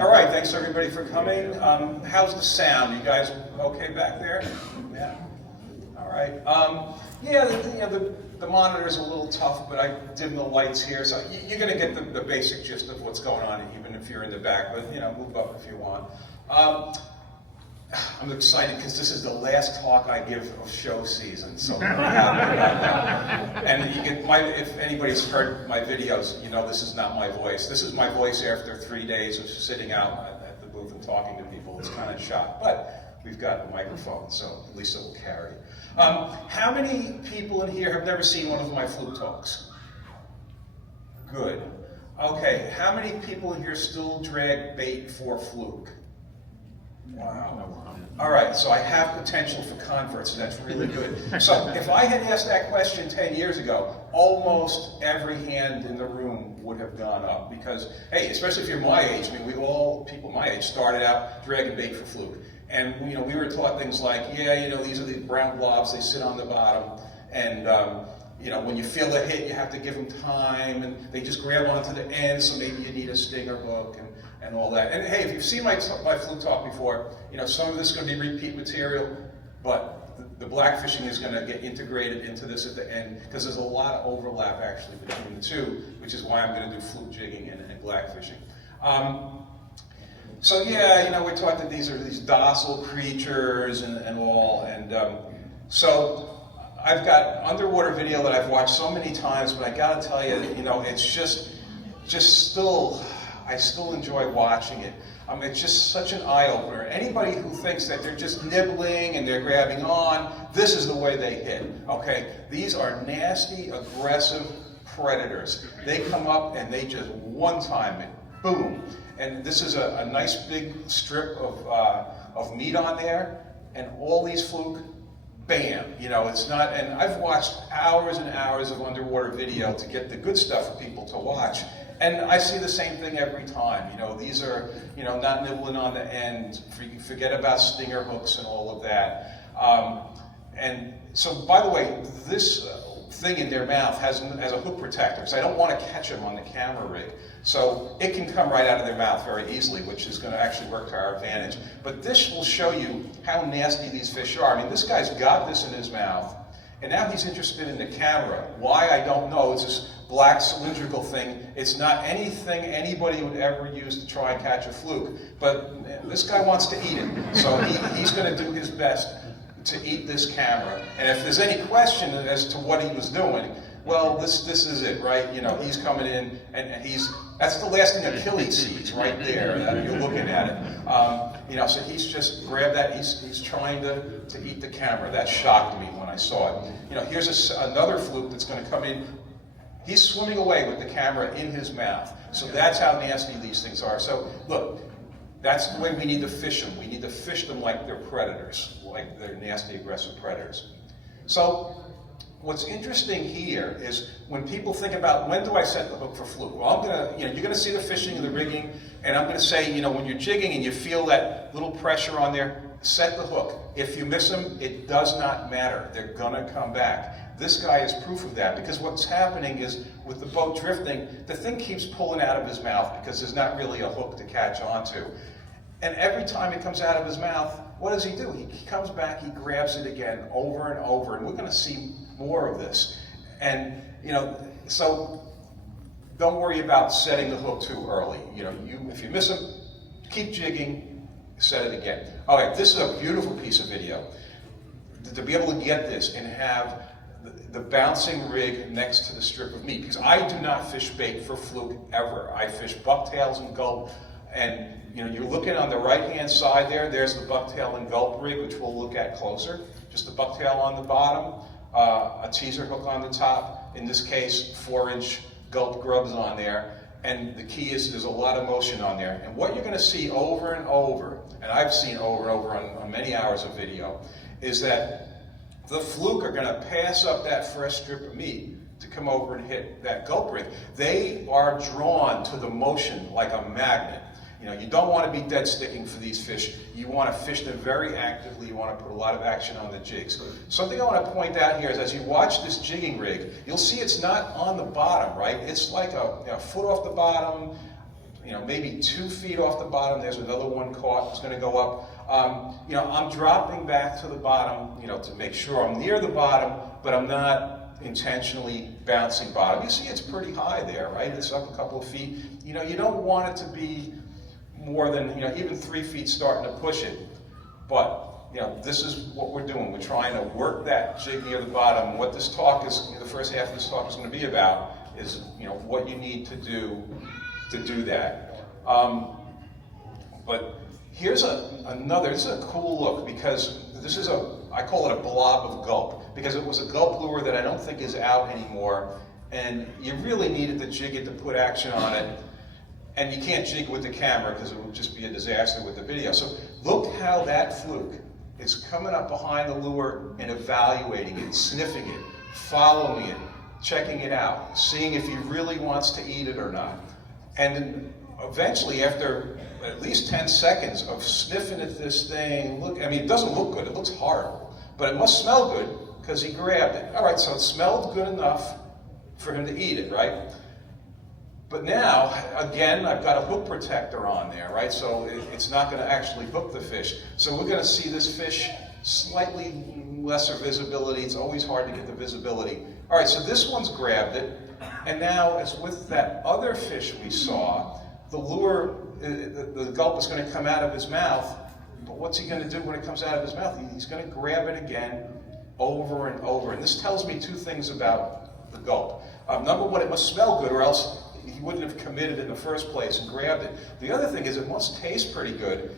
All right, thanks everybody for coming. How's the sound? You guys okay back there? Yeah. All right. Yeah, the monitor's a little tough, but I dim the lights here, so you're going to get the basic gist of what's going on, even if you're in the back. But move up if you want. I'm excited because this is the last talk I give of show season, so I'm happy about that. And if anybody's heard my videos, you know this is not my voice. This is my voice after 3 days of sitting out at the booth and talking to people. It's kind of shot, but we've got a microphone, so at least it will carry. How many people in here have never seen one of my Fluke talks? Good. Okay, how many people in here still drag bait for Fluke? Wow. All right, so I have potential for converts, and that's really good. So if I had asked that question 10 years ago, almost every hand in the room would have gone up because, hey, especially if you're my age, I mean, people my age started out dragging bait for Fluke. And, we were taught things like, these are these brown blobs, they sit on the bottom, and, when you feel the hit, you have to give them time, and they just grab onto the end, so maybe you need a stinger hook, and all that. And hey, if you've seen my Fluke talk before, some of this is going to be repeat material, but the blackfishing is going to get integrated into this at the end, because there's a lot of overlap actually between the two, which is why I'm going to do Fluke jigging and blackfishing. So yeah, we're taught that these are these docile creatures and all, and so I've got underwater video that I've watched so many times, but I gotta tell you, it's just still, I still enjoy watching it. It's just such an eye-opener. Anybody who thinks that they're just nibbling and they're grabbing on, this is the way they hit, okay? These are nasty, aggressive predators. They come up and they just one-time it, boom. And this is a nice big strip of meat on there, and all these Fluke, bam, it's not, and I've watched hours and hours of underwater video to get the good stuff for people to watch, and I see the same thing every time. These are, not nibbling on the end, forget about stinger hooks and all of that. And so, by the way, this thing in their mouth has a hook protector, because I don't want to catch them on the camera rig. So it can come right out of their mouth very easily, which is going to actually work to our advantage. But this will show you how nasty these fish are. I mean, this guy's got this in his mouth, and now he's interested in the camera. Why, I don't know. It's this black cylindrical thing. It's not anything anybody would ever use to try and catch a Fluke. But this guy wants to eat it, so he's going to do his best to eat this camera. And if there's any question as to what he was doing, well, this is it, right? He's coming in, and that's the last thing Achilles sees right there. You're looking at it. So he's just grabbed that. He's trying to eat the camera. That shocked me when I saw it. Here's another Fluke that's going to come in. He's swimming away with the camera in his mouth. So that's how nasty these things are. So look, that's the way we need to fish them. We need to fish them like they're predators, like they're nasty, aggressive predators. So what's interesting here is when people think about, when do I set the hook for Fluke? Well, you're gonna see the fishing and the rigging, and I'm gonna say, when you're jigging and you feel that little pressure on there, set the hook. If you miss them, it does not matter. They're gonna come back. This guy is proof of that, because what's happening is with the boat drifting, the thing keeps pulling out of his mouth because there's not really a hook to catch onto. And every time it comes out of his mouth, what does he do? He comes back, he grabs it again over and over, and we're gonna see more of this. And, so don't worry about setting the hook too early. If you miss him, keep jigging, set it again. All right, this is a beautiful piece of video. To be able to get this and have the bouncing rig next to the strip of meat, because I do not fish bait for Fluke ever. I fish bucktails and Gulp, and you're looking on the right-hand side there's the bucktail and Gulp rig, which we'll look at closer. Just a bucktail on the bottom, a teaser hook on the top, in this case 4-inch Gulp grubs on there, and the key is there's a lot of motion on there. And what you're going to see over and over, and I've seen over and over on many hours of video, is that the Fluke are going to pass up that fresh strip of meat to come over and hit that Gulp rig. They are drawn to the motion like a magnet. You don't want to be dead sticking for these fish. You want to fish them very actively. You want to put a lot of action on the jigs. Something I want to point out here is as you watch this jigging rig, you'll see it's not on the bottom, right? It's like a foot off the bottom, maybe 2 feet off the bottom. There's another one caught that's going to go up. I'm dropping back to the bottom, to make sure I'm near the bottom, but I'm not intentionally bouncing bottom. You see it's pretty high there, right? It's up a couple of feet. You don't want it to be more than, even 3 feet starting to push it. But, this is what we're doing. We're trying to work that jig near the bottom. What this talk is, the first half of this talk is going to be about is, what you need to do that. But here's this is a cool look, because this is I call it a blob of Gulp, because it was a Gulp lure that I don't think is out anymore, and you really needed to jig it to put action on it, and you can't jig with the camera because it would just be a disaster with the video. So look how that fluke is coming up behind the lure and evaluating it, sniffing it, following it, checking it out, seeing if he really wants to eat it or not. And then eventually, after at least 10 seconds of sniffing at this thing, it doesn't look good, it looks horrible, but it must smell good because he grabbed it. All right, so it smelled good enough for him to eat it, right? But now, again, I've got a hook protector on there, right? So it's not going to actually hook the fish. So we're going to see this fish slightly lesser visibility. It's always hard to get the visibility. All right, so this one's grabbed it. And now, as with that other fish we saw, the lure, the Gulp is going to come out of his mouth. But what's he going to do when it comes out of his mouth? He's going to grab it again over and over. And this tells me 2 things about the Gulp. Number one, it must smell good, or else he wouldn't have committed in the first place and grabbed it. The other thing is it must taste pretty good,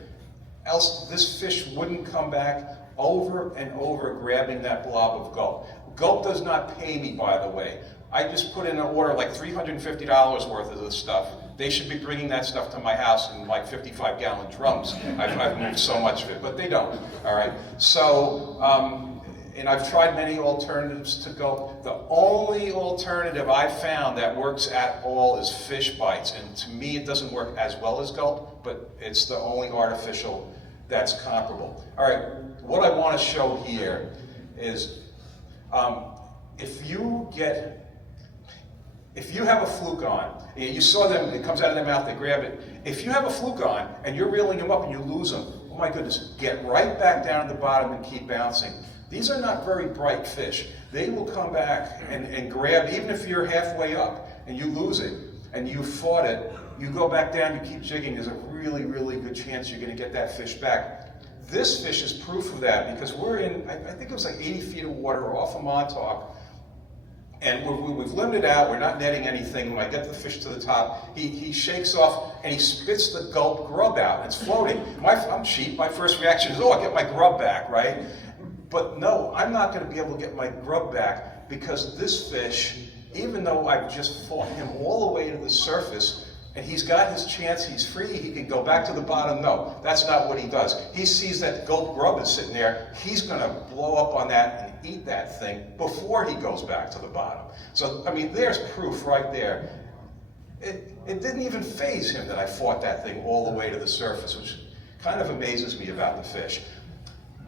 else this fish wouldn't come back over and over grabbing that blob of Gulp. Gulp does not pay me, by the way. I just put in an order like $350 worth of this stuff. They should be bringing that stuff to my house in like 55-gallon drums. I've moved so much of it, but they don't. All right. So, and I've tried many alternatives to Gulp. The only alternative I've found that works at all is fish bites. And to me, it doesn't work as well as Gulp, but it's the only artificial that's comparable. All right, what I want to show here is if you have a fluke on, you saw them, it comes out of their mouth, they grab it. If you have a fluke on and you're reeling them up and you lose them, oh my goodness, get right back down to the bottom and keep bouncing. These are not very bright fish. They will come back and grab, even if you're halfway up and you lose it and you fought it, you go back down, you keep jigging, there's a really, really good chance you're going to get that fish back. This fish is proof of that, because we're in, I think it was like 80 feet of water off of Montauk, and we've limited out, we're not netting anything. When I get the fish to the top, he shakes off and he spits the Gulp grub out, and it's floating. I'm cheap, my first reaction is, oh, I get my grub back, right? But no, I'm not going to be able to get my grub back, because this fish, even though I've just fought him all the way to the surface, and he's got his chance, he's free, he can go back to the bottom. No, that's not what he does. He sees that Gulp grub is sitting there, he's going to blow up on that and eat that thing before he goes back to the bottom. So, I mean, there's proof right there. It didn't even faze him that I fought that thing all the way to the surface, which kind of amazes me about the fish.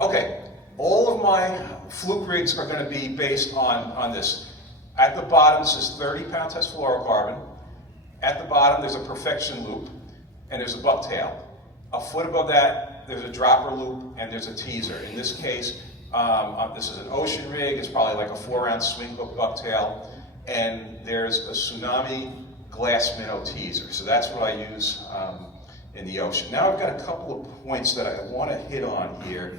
Okay, all of my fluke rigs are going to be based on this. At the bottom, this is 30 pound test fluorocarbon. At the bottom, there's a perfection loop, and there's a bucktail. A foot above that, there's a dropper loop, and there's a teaser. In this case, this is an ocean rig. It's probably like a 4-ounce swing hook bucktail, and there's a tsunami glass minnow teaser. So that's what I use in the ocean. Now I've got a couple of points that I want to hit on here.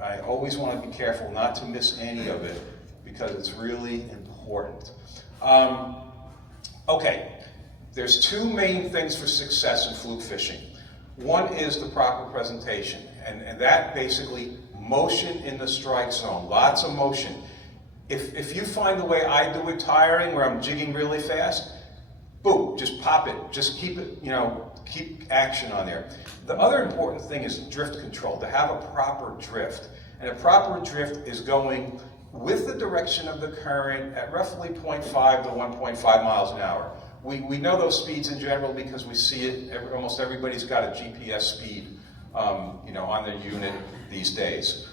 I always want to be careful not to miss any of it, because it's really important. Okay. There's 2 main things for success in fluke fishing. One is the proper presentation, and that basically motion in the strike zone, lots of motion. If you find the way I do it tiring, where I'm jigging really fast, boom, just pop it, just keep it, keep action on there. The other important thing is drift control, to have a proper drift. And a proper drift is going with the direction of the current at roughly 0.5 to 1.5 miles an hour. We know those speeds in general because we see it. Almost everybody's got a GPS speed, on their unit these days.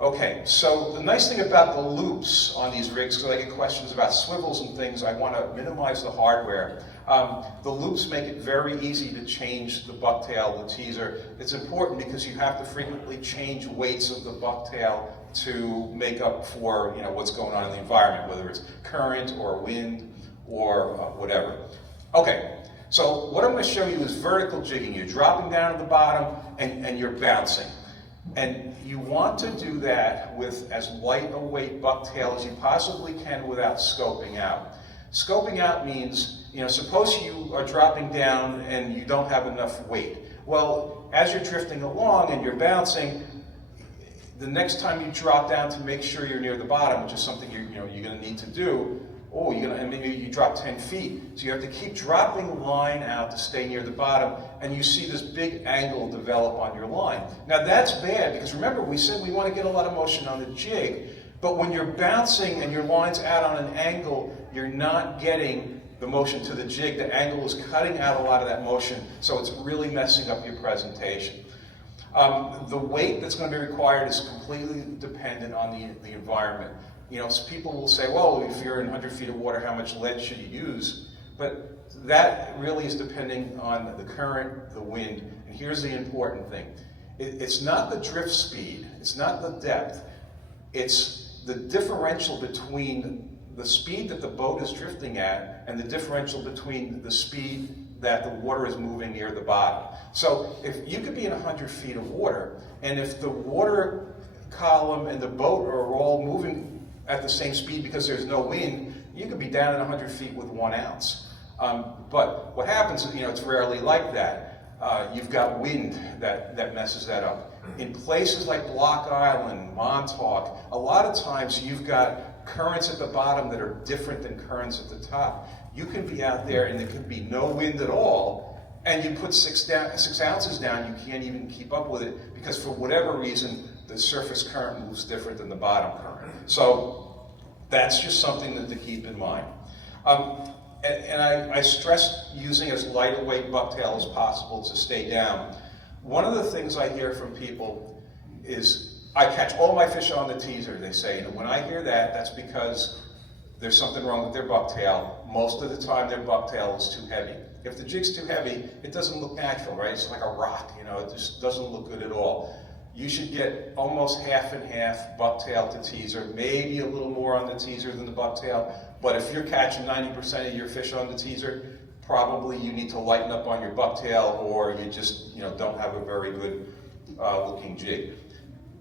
Okay, so the nice thing about the loops on these rigs, because I get questions about swivels and things, I want to minimize the hardware. The loops make it very easy to change the bucktail, the teaser. It's important because you have to frequently change weights of the bucktail to make up for what's going on in the environment, whether it's current or wind or whatever. Okay, so what I'm going to show you is vertical jigging. You're dropping down to the bottom and you're bouncing. And you want to do that with as light a weight bucktail as you possibly can without scoping out. Scoping out means, suppose you are dropping down and you don't have enough weight. Well, as you're drifting along and you're bouncing, the next time you drop down to make sure you're near the bottom, which is something you're going to need to do, and maybe you drop 10 feet. So you have to keep dropping line out to stay near the bottom, and you see this big angle develop on your line. Now that's bad, because remember we said we want to get a lot of motion on the jig, but when you're bouncing and your line's out on an angle, you're not getting the motion to the jig. The angle is cutting out a lot of that motion, so it's really messing up your presentation. The weight that's going to be required is completely dependent on the environment. People will say, well, if you're in 100 feet of water, how much lead should you use? But that really is depending on the current, the wind, and here's the important thing. It's not the drift speed, it's not the depth, it's the differential between the speed that the boat is drifting at and the differential between the speed that the water is moving near the bottom. So if you could be in 100 feet of water, and if the water column and the boat are all moving at the same speed because there's no wind, you could be down at 100 feet with 1 ounce. But what happens is, it's rarely like that. You've got wind that messes that up. In places like Block Island, Montauk, a lot of times you've got currents at the bottom that are different than currents at the top. You can be out there and there could be no wind at all, and you put 6 ounces down, you can't even keep up with it because for whatever reason, the surface current moves different than the bottom current. So that's just something to keep in mind. And I stress using as light a weight bucktail as possible to stay down. One of the things I hear from people is, I catch all my fish on the teaser, they say, and when I hear that, that's because there's something wrong with their bucktail. Most of the time their bucktail is too heavy. If the jig's too heavy, it doesn't look natural, right? It's like a rock, it just doesn't look good at all. You should get almost half and half bucktail to teaser, maybe a little more on the teaser than the bucktail, but if you're catching 90% of your fish on the teaser, probably you need to lighten up on your bucktail, or you just don't have a very good looking jig.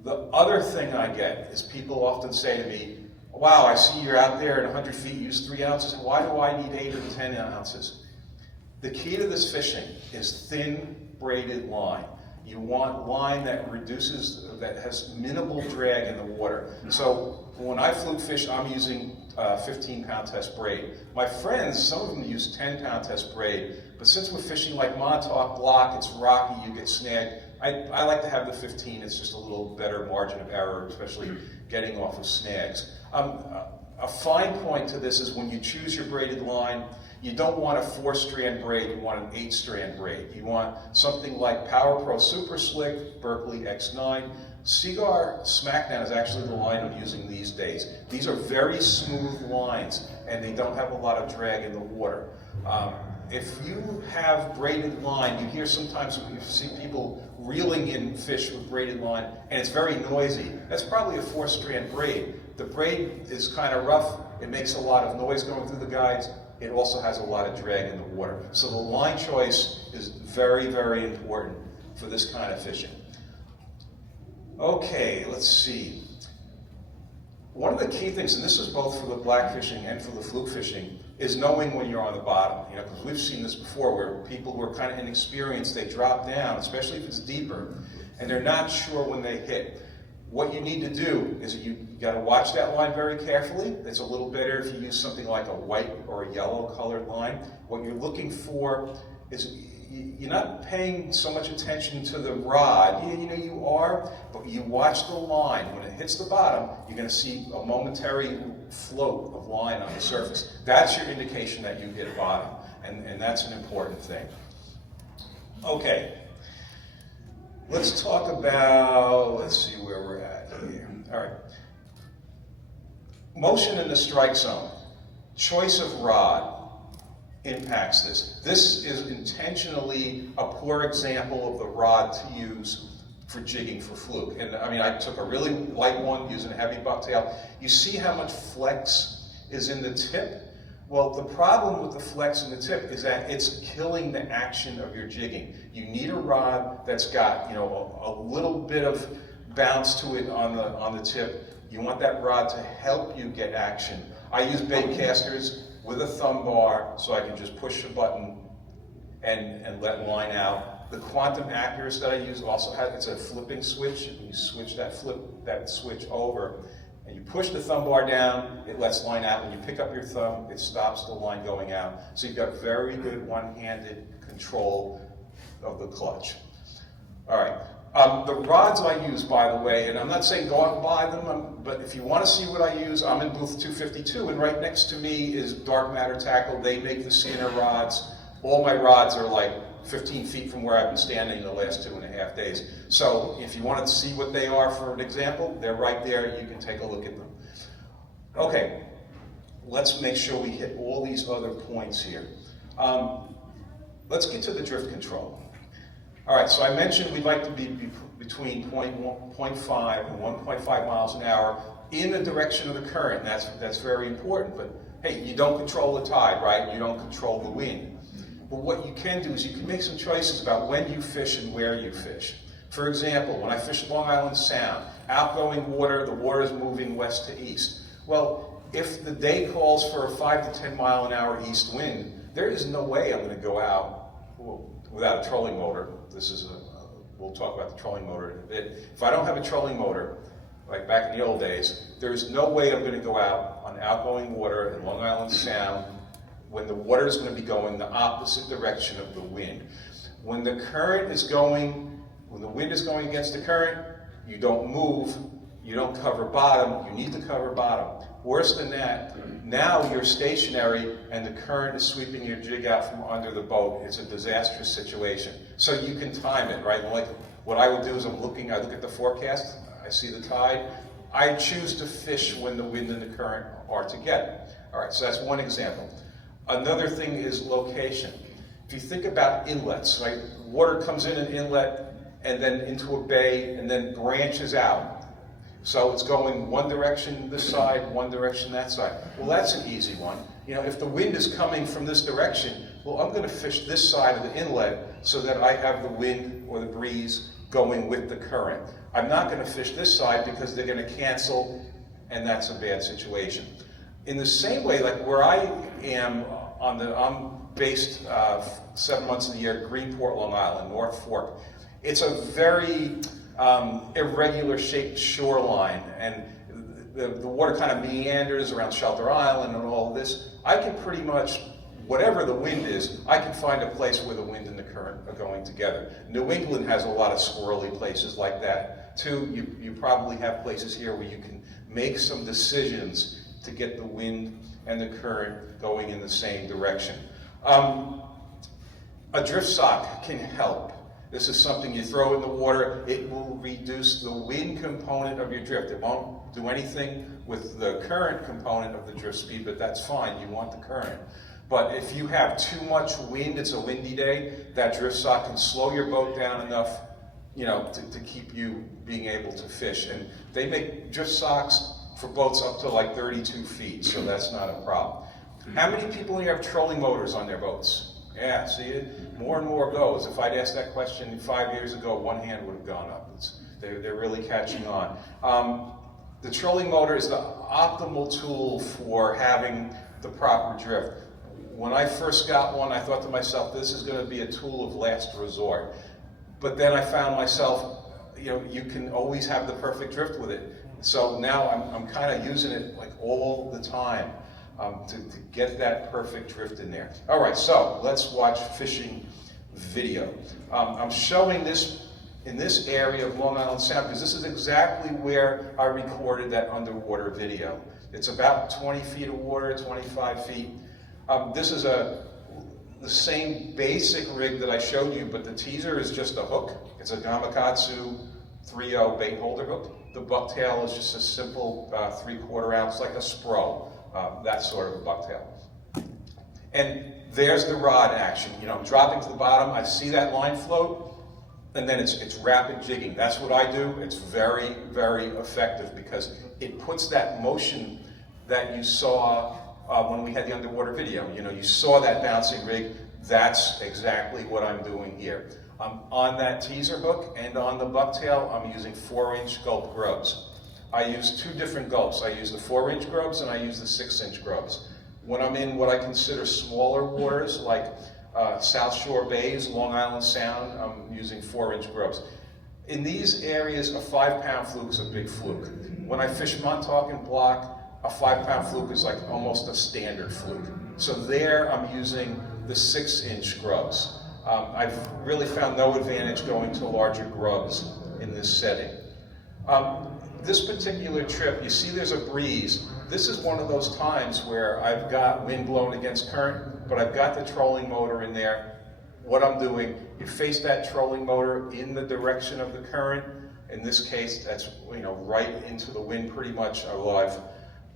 The other thing I get is people often say to me, wow, I see you're out there at 100 feet, you use 3 ounces, why do I need 8 or 10 ounces? The key to this fishing is thin braided line. You want line that has minimal drag in the water. So when I fluke fish, I'm using 15-pound test braid. My friends, some of them use 10-pound test braid, but since we're fishing like Montauk, Block, it's rocky, you get snagged. I like to have the 15, it's just a little better margin of error, especially getting off of snags. A fine point to this is when you choose your braided line, you don't want a 4-strand braid, you want an 8-strand braid. You want something like Power Pro Super Slick, Berkeley X9. Seaguar Smackdown is actually the line I'm using these days. These are very smooth lines, and they don't have a lot of drag in the water. If you have braided line, you hear sometimes you see people reeling in fish with braided line, and it's very noisy. That's probably a 4-strand braid. The braid is kind of rough. It makes a lot of noise going through the guides. It also has a lot of drag in the water. So the line choice is very, very important for this kind of fishing. Okay, let's see. One of the key things, and this is both for the blackfishing and for the fluke fishing, is knowing when you're on the bottom. Because we've seen this before where people who are kind of inexperienced, they drop down, especially if it's deeper, and they're not sure when they hit. What you need to do is you got to watch that line very carefully. It's a little better if you use something like a white or a yellow colored line. What you're looking for is, you're not paying so much attention to the rod. You are, but you watch the line. When it hits the bottom, you're going to see a momentary float of line on the surface. That's your indication that you hit bottom, and that's an important thing. Okay. Let's talk about, let's see where we're at here. All right. Motion in the strike zone, choice of rod, impacts this. This is intentionally a poor example of the rod to use for jigging for fluke. And I mean, I took a really light one using a heavy bucktail. You see how much flex is in the tip? Well, the problem with the flex in the tip is that it's killing the action of your jigging. You need a rod that's got, you know, a little bit of bounce to it on the tip. You want that rod to help you get action. I use bait casters with a thumb bar so I can just push a button and let line out. The quantum accuracy that I use also has, it's a flipping switch. You switch that switch over and you push the thumb bar down, it lets line out. When you pick up your thumb, it stops the line going out. So you've got very good one-handed control of the clutch. All right. The rods I use, by the way, and I'm not saying go out and buy them, but if you want to see what I use, I'm in booth 252, and right next to me is Dark Matter Tackle. They make the Sienna rods. All my rods are like 15 feet from where I've been standing the last 2.5 days. So if you wanted to see what they are for an example, they're right there. You can take a look at them. Okay, let's make sure we hit all these other points here. Let's get to the drift control. All right, so I mentioned we'd like to be between 0.5 and 1.5 miles an hour in the direction of the current. That's very important, but hey, you don't control the tide, right? You don't control the wind. But what you can do is you can make some choices about when you fish and where you fish. For example, when I fish Long Island Sound, outgoing water, the water is moving west to east. Well, if the day calls for a 5 to 10 mile an hour east wind, there is no way I'm going to go out without a trolling motor. We'll talk about the trolling motor in a bit. If I don't have a trolling motor, like back in the old days, there's no way I'm going to go out on outgoing water in Long Island Sound when the water is going to be going the opposite direction of the wind. When the current is going, when the wind is going against the current, you don't move, you don't cover bottom, you need to cover bottom. Worse than that, now you're stationary and the current is sweeping your jig out from under the boat. It's a disastrous situation. So you can time it, right? Like what I would do is I look at the forecast, I see the tide, I choose to fish when the wind and the current are together. All right, so that's one example. Another thing is location. If you think about inlets, right? Water comes in an inlet and then into a bay and then branches out. So it's going one direction this side, one direction that side. Well, that's an easy one. You know, if the wind is coming from this direction, well, I'm going to fish this side of the inlet so that I have the wind or the breeze going with the current. I'm not going to fish this side because they're going to cancel, and that's a bad situation. In the same way, like where I am I'm based 7 months of the year, Greenport, Long Island, North Fork. It's a very irregular shaped shoreline, and the water kind of meanders around Shelter Island and all of this. I can pretty much, whatever the wind is, I can find a place where the wind and the current are going together. New England has a lot of squirrely places like that too. You probably have places here where you can make some decisions to get the wind and the current going in the same direction. A drift sock can help. This is something you throw in the water. It will reduce the wind component of your drift. It won't do anything with the current component of the drift speed, but that's fine. You want the current. But if you have too much wind, it's a windy day, that drift sock can slow your boat down enough, you know, to keep you being able to fish. And they make drift socks for boats up to like 32 feet, so that's not a problem. How many people here have trolling motors on their boats? Yeah, see it? More and more goes. If I'd asked that question 5 years ago, one hand would have gone up. They're really catching on. The trolling motor is the optimal tool for having the proper drift. When I first got one, I thought to myself, this is going to be a tool of last resort. But then I found myself, you know, you can always have the perfect drift with it. So now I'm kind of using it like all the time to get that perfect drift in there. All right, so let's watch fishing video. I'm showing this in this area of Long Island Sound because this is exactly where I recorded that underwater video. It's about 20 feet of water, 25 feet. This is the same basic rig that I showed you, but the teaser is just a hook. It's a Gamakatsu 3.0 bait holder hook. The bucktail is just a simple 3/4 ounce, like a Spro, that sort of a bucktail. And there's the rod action. You know, I'm dropping to the bottom, I see that line float, and then it's rapid jigging. That's what I do. It's very, very effective because it puts that motion that you saw when we had the underwater video. You know, you saw that bouncing rig. That's exactly what I'm doing here. On that teaser hook and on the bucktail, I'm using 4-inch Gulp grubs. I use two different gulps. I use the 4-inch grubs and I use the 6-inch grubs. When I'm in what I consider smaller waters, like South Shore Bays, Long Island Sound, I'm using 4-inch grubs. In these areas, a 5-pound fluke is a big fluke. When I fish Montauk and Block, a 5-pound fluke is like almost a standard fluke. So there I'm using the 6-inch grubs. I've really found no advantage going to larger grubs in this setting. This particular trip, you see there's a breeze. This is one of those times where I've got wind blowing against current, but I've got the trolling motor in there. What I'm doing, you face that trolling motor in the direction of the current. In this case, that's, you know, right into the wind pretty much. Although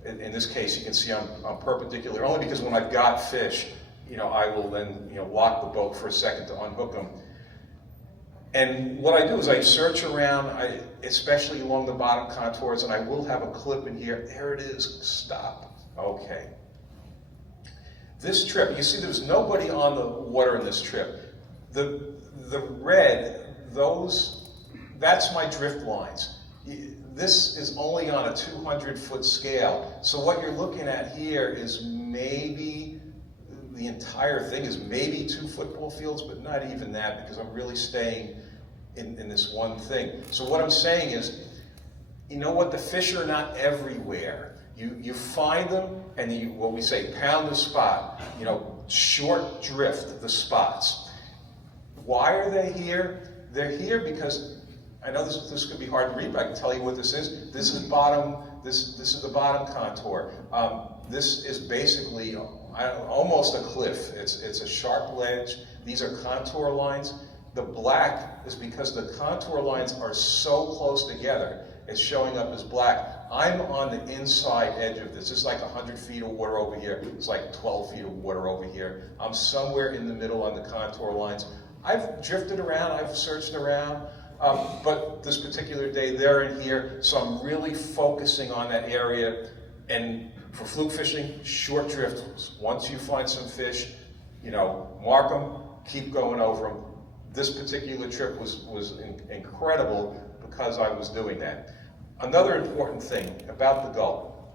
in this case, you can see I'm perpendicular, only because when I've got fish, you know, I will then, you know, lock the boat for a second to unhook them. And what I do is I search around, especially along the bottom contours, and I will have a clip in here. There it is, stop. Okay. This trip, you see there's nobody on the water in this trip. The red, that's my drift lines. This is only on a 200-foot scale. So what you're looking at here is maybe, the entire thing is maybe 2 football fields, but not even that, because I'm really staying in this one thing. So what I'm saying is, you know what, the fish are not everywhere. You find them, and what we say, pound the spot, you know, short drift the spots. Why are they here? They're here because, I know this could be hard to read, but I can tell you what this is. This is bottom, this is the bottom contour. This is basically almost a cliff. It's a sharp ledge. These are contour lines. The black is because the contour lines are so close together, it's showing up as black. I'm on the inside edge of this. It's like 100 feet of water over here. It's like 12 feet of water over here. I'm somewhere in the middle on the contour lines. I've drifted around, I've searched around, but this particular day they're in here, so I'm really focusing on that area. And for fluke fishing, short drift. Once you find some fish, you know, mark them, keep going over them. This particular trip was incredible because I was doing that. Another important thing about the Gulp,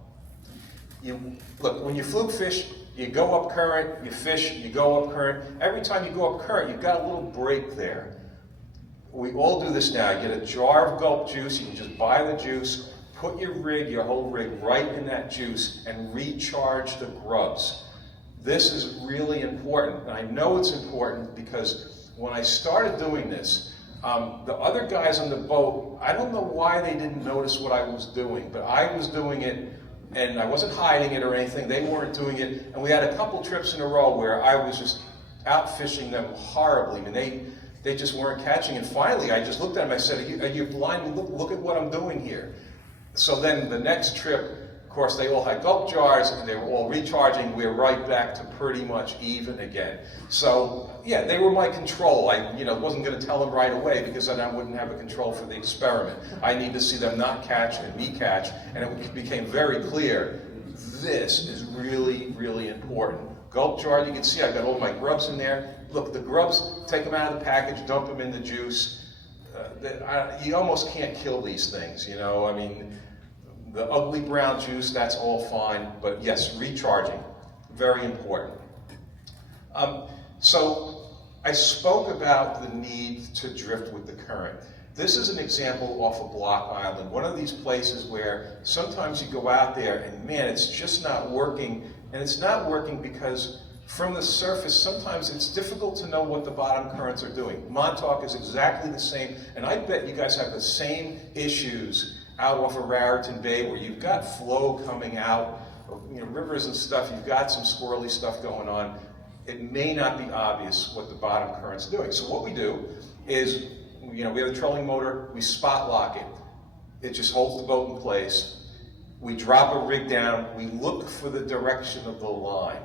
look, when you fluke fish, you go up current, you fish, you go up current. Every time you go up current, you've got a little break there. We all do this now. You get a jar of Gulp juice, you can just buy the juice, put your whole rig right in that juice and recharge the grubs. This is really important, and I know it's important because when I started doing this, the other guys on the boat, I don't know why they didn't notice what I was doing, but I was doing it, and I wasn't hiding it or anything. They weren't doing it, and we had a couple trips in a row where I was just out fishing them horribly. I mean, they just weren't catching, and finally I just looked at them, I said, are you blind? Look at what I'm doing here. So then the next trip, of course, they all had Gulp jars, and they were all recharging. We're right back to pretty much even again. So, yeah, they were my control. I wasn't going to tell them right away because then I wouldn't have a control for the experiment. I need to see them not catch and me catch, and it became very clear, this is really, really important. Gulp jar, you can see I've got all my grubs in there. Look, the grubs, take them out of the package, dump them in the juice. You almost can't kill these things, you know. I mean, the ugly brown juice, that's all fine, but yes, recharging, very important. So I spoke about the need to drift with the current. This is an example off of Block Island, one of these places where sometimes you go out there and man, it's just not working, and it's not working because from the surface, sometimes it's difficult to know what the bottom currents are doing. Montauk is exactly the same, and I bet you guys have the same issues out off of Raritan Bay where you've got flow coming out, rivers and stuff, you've got some squirrely stuff going on. It may not be obvious what the bottom current's doing. So what we do is, we have a trolling motor, we spot lock it. It just holds the boat in place. We drop a rig down, we look for the direction of the line.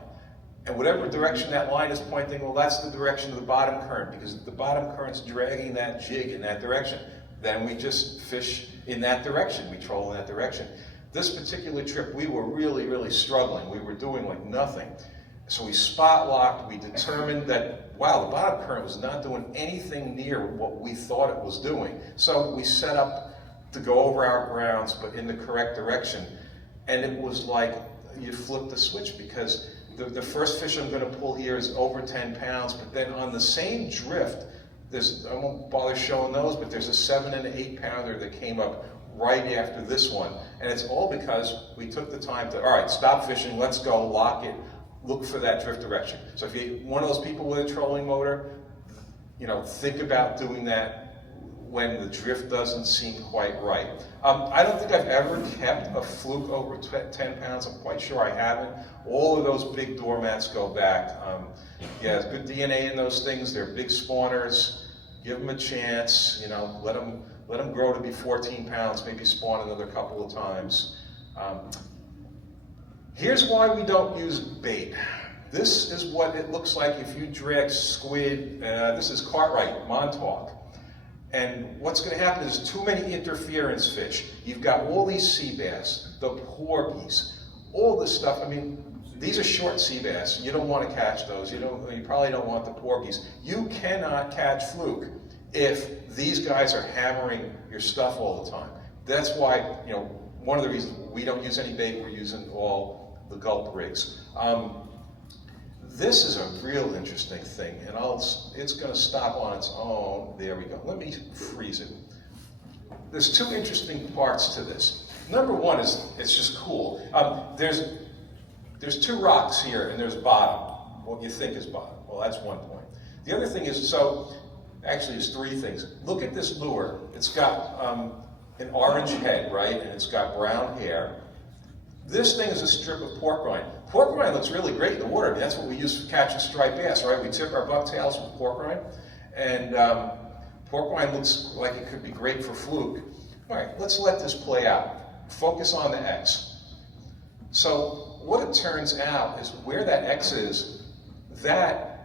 And whatever direction that line is pointing, well, that's the direction of the bottom current, because the bottom current's dragging that jig in that direction. Then we just fish in that direction, we troll in that direction. This particular trip, we were really, really struggling. We were doing like nothing. So we spot locked, we determined that, wow, the bottom current was not doing anything near what we thought it was doing. So we set up to go over our grounds, but in the correct direction. And it was like you flip the switch, because the first fish I'm going to pull here is over 10 pounds, but then on the same drift, I won't bother showing those, but there's a 7 and an 8 pounder that came up right after this one. And it's all because we took the time to, all right, stop fishing, let's go, lock it, look for that drift direction. So if you're one of those people with a trolling motor, think about doing that when the drift doesn't seem quite right. I don't think I've ever kept a fluke over 10 pounds. I'm quite sure I haven't. All of those big doormats go back. Yeah, there's good DNA in those things. They're big spawners. Give them a chance. Let them grow to be 14 pounds. Maybe spawn another couple of times. Here's why we don't use bait. This is what it looks like if you drag squid. This is Cartwright, Montauk. And what's going to happen is too many interference fish. You've got all these sea bass, the porgies, all this stuff. I mean, these are short sea bass. You don't want to catch those. You probably don't want the porgies. You cannot catch fluke if these guys are hammering your stuff all the time. That's why, one of the reasons we don't use any bait, we're using all the Gulp rigs. This is a real interesting thing, and it's going to stop on its own. There we go. Let me freeze it. There's two interesting parts to this. Number one is it's just cool. There's two rocks here, and there's bottom. What you think is bottom. Well, that's one point. The other thing is, actually, it's three things. Look at this lure. It's got an orange head, right, and it's got brown hair. This thing is a strip of pork rind. Pork rind looks really great in the water. I mean, that's what we use for catching striped bass, right? We tip our bucktails with pork rind, and pork rind looks like it could be great for fluke. All right, let's let this play out. Focus on the X. So what it turns out is where that X is, that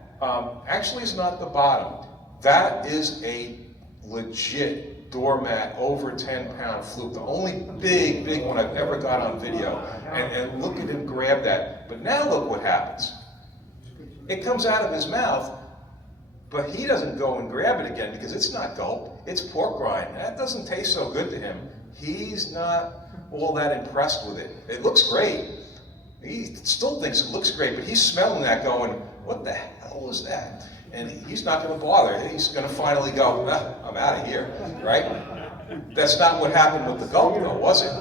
actually is not the bottom. That is a legit doormat, over 10-pound fluke, the only big one I've ever got on video. And look at him grab that. But now look what happens. It comes out of his mouth, but he doesn't go and grab it again because it's not Gulp, it's pork rind. That doesn't taste so good to him. He's not all that impressed with it. It looks great. He still thinks it looks great, but he's smelling that going, what the hell was that? And he's not going to bother. He's going to finally go, I'm out of here, right? That's not what happened with the Gulp, though, was it?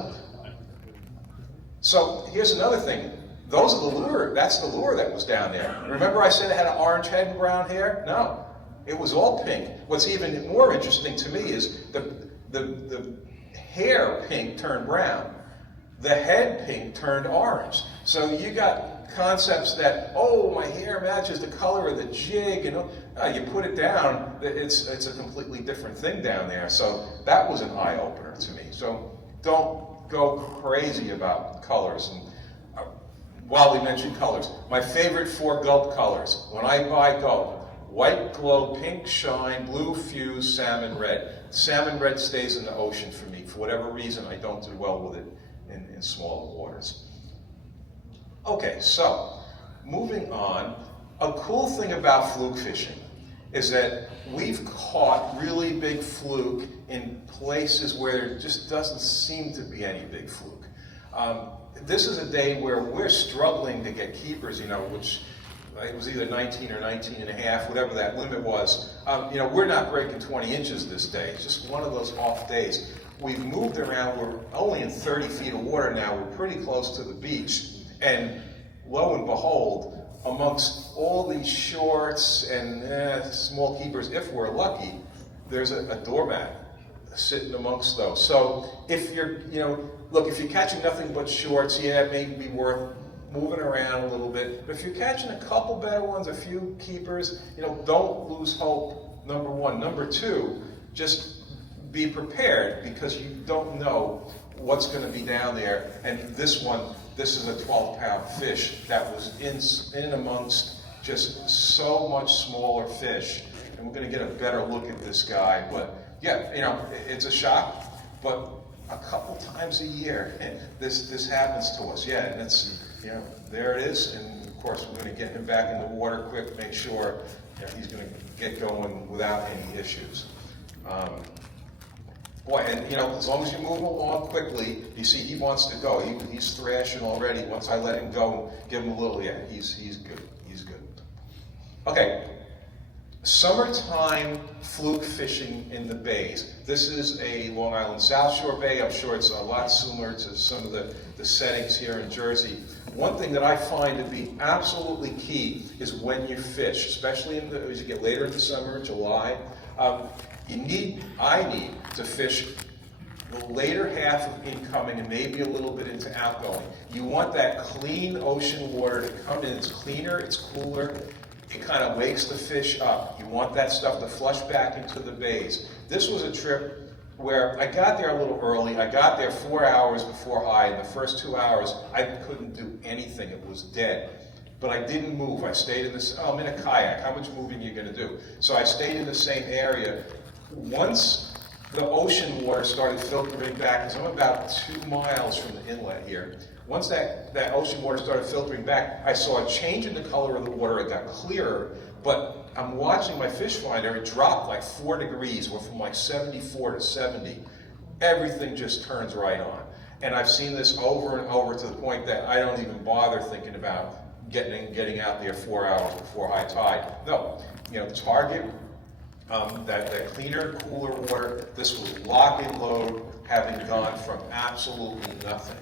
So here's another thing. Those are the lure. That's the lure that was down there. Remember I said it had an orange head and brown hair? No, it was all pink. What's even more interesting to me is the hair pink turned brown. The head pink turned orange. So you got concepts that, oh, my hair matches the color of the jig, and you put it down, it's a completely different thing down there. So that was an eye-opener to me. So don't go crazy about colors. And while we mentioned colors, my favorite 4 Gulp colors, when I buy Gulp, white glow, pink shine, blue fuse, salmon red. Salmon red stays in the ocean for me. For whatever reason, I don't do well with it in smaller waters. Okay, so moving on, a cool thing about fluke fishing is that we've caught really big fluke in places where there just doesn't seem to be any big fluke. This is a day where we're struggling to get keepers, which it was either 19 or 19 and a half, whatever that limit was. We're not breaking 20 inches this day. It's just one of those off days. We've moved around. We're only in 30 feet of water now. We're pretty close to the beach. And lo and behold, amongst all these shorts and small keepers, if we're lucky, there's a doormat sitting amongst those. So if you're, if you're catching nothing but shorts, it may be worth moving around a little bit. But if you're catching a couple better ones, a few keepers, don't lose hope, number one. Number two, just be prepared, because you don't know what's going to be down there. And this one this is a 12-pound fish that was in amongst just so much smaller fish. And we're going to get a better look at this guy. But yeah, you know, it's a shock, but a couple times a year this happens to us. Yeah, and it's, you know, there it is. And of course, we're going to get him back in the water quick, make sure that he's going to get going without any issues. Boy, and you know, as long as you move him along quickly, you see he wants to go. He's thrashing already. Once I let him go, give him a little, yeah, he's good. He's good. Okay, summertime fluke fishing in the bays. This is a Long Island South Shore bay. I'm sure it's a lot similar to some of the settings here in Jersey. One thing that I find to be absolutely key is when you fish, especially as you get later in the summer, July. I need to fish the later half of incoming and maybe a little bit into outgoing. You want that clean ocean water to come in. It's cleaner, it's cooler. It kind of wakes the fish up. You want that stuff to flush back into the bays. This was a trip where I got there a little early. I got there 4 hours before high. In the first 2 hours, I couldn't do anything. It was dead. But I didn't move. I stayed in this, I'm in a kayak. How much moving are you going to do? So I stayed in the same area. Once the ocean water started filtering back, because I'm about 2 miles from the inlet here. Once that ocean water started filtering back, I saw a change in the color of the water. It got clearer, but I'm watching my fish finder. It dropped like 4 degrees. Went from like 74 to 70. Everything just turns right on. And I've seen this over and over to the point that I don't even bother thinking about getting out there 4 hours before high tide. No, you know, target that cleaner, cooler water. This was lock and load, having gone from absolutely nothing.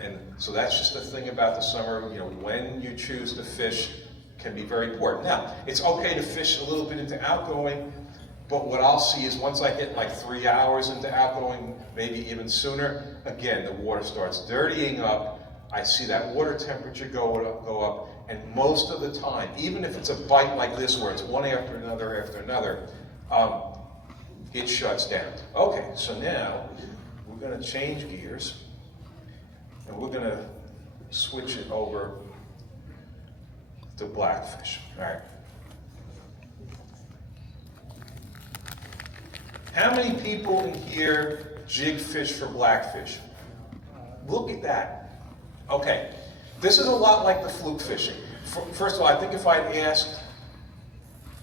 And so that's just the thing about the summer. You know, when you choose to fish can be very important. Now, it's okay to fish a little bit into outgoing, but what I'll see is once I hit like 3 hours into outgoing, maybe even sooner, again, the water starts dirtying up. I see that water temperature go up, and most of the time, even if it's a bite like this where it's one after another, it shuts down. Okay, so now we're going to change gears, and we're going to switch it over to blackfish. All right. How many people in here jig fish for blackfish? Look at that. Okay, this is a lot like the fluke fishing. First of all, I think if I'd asked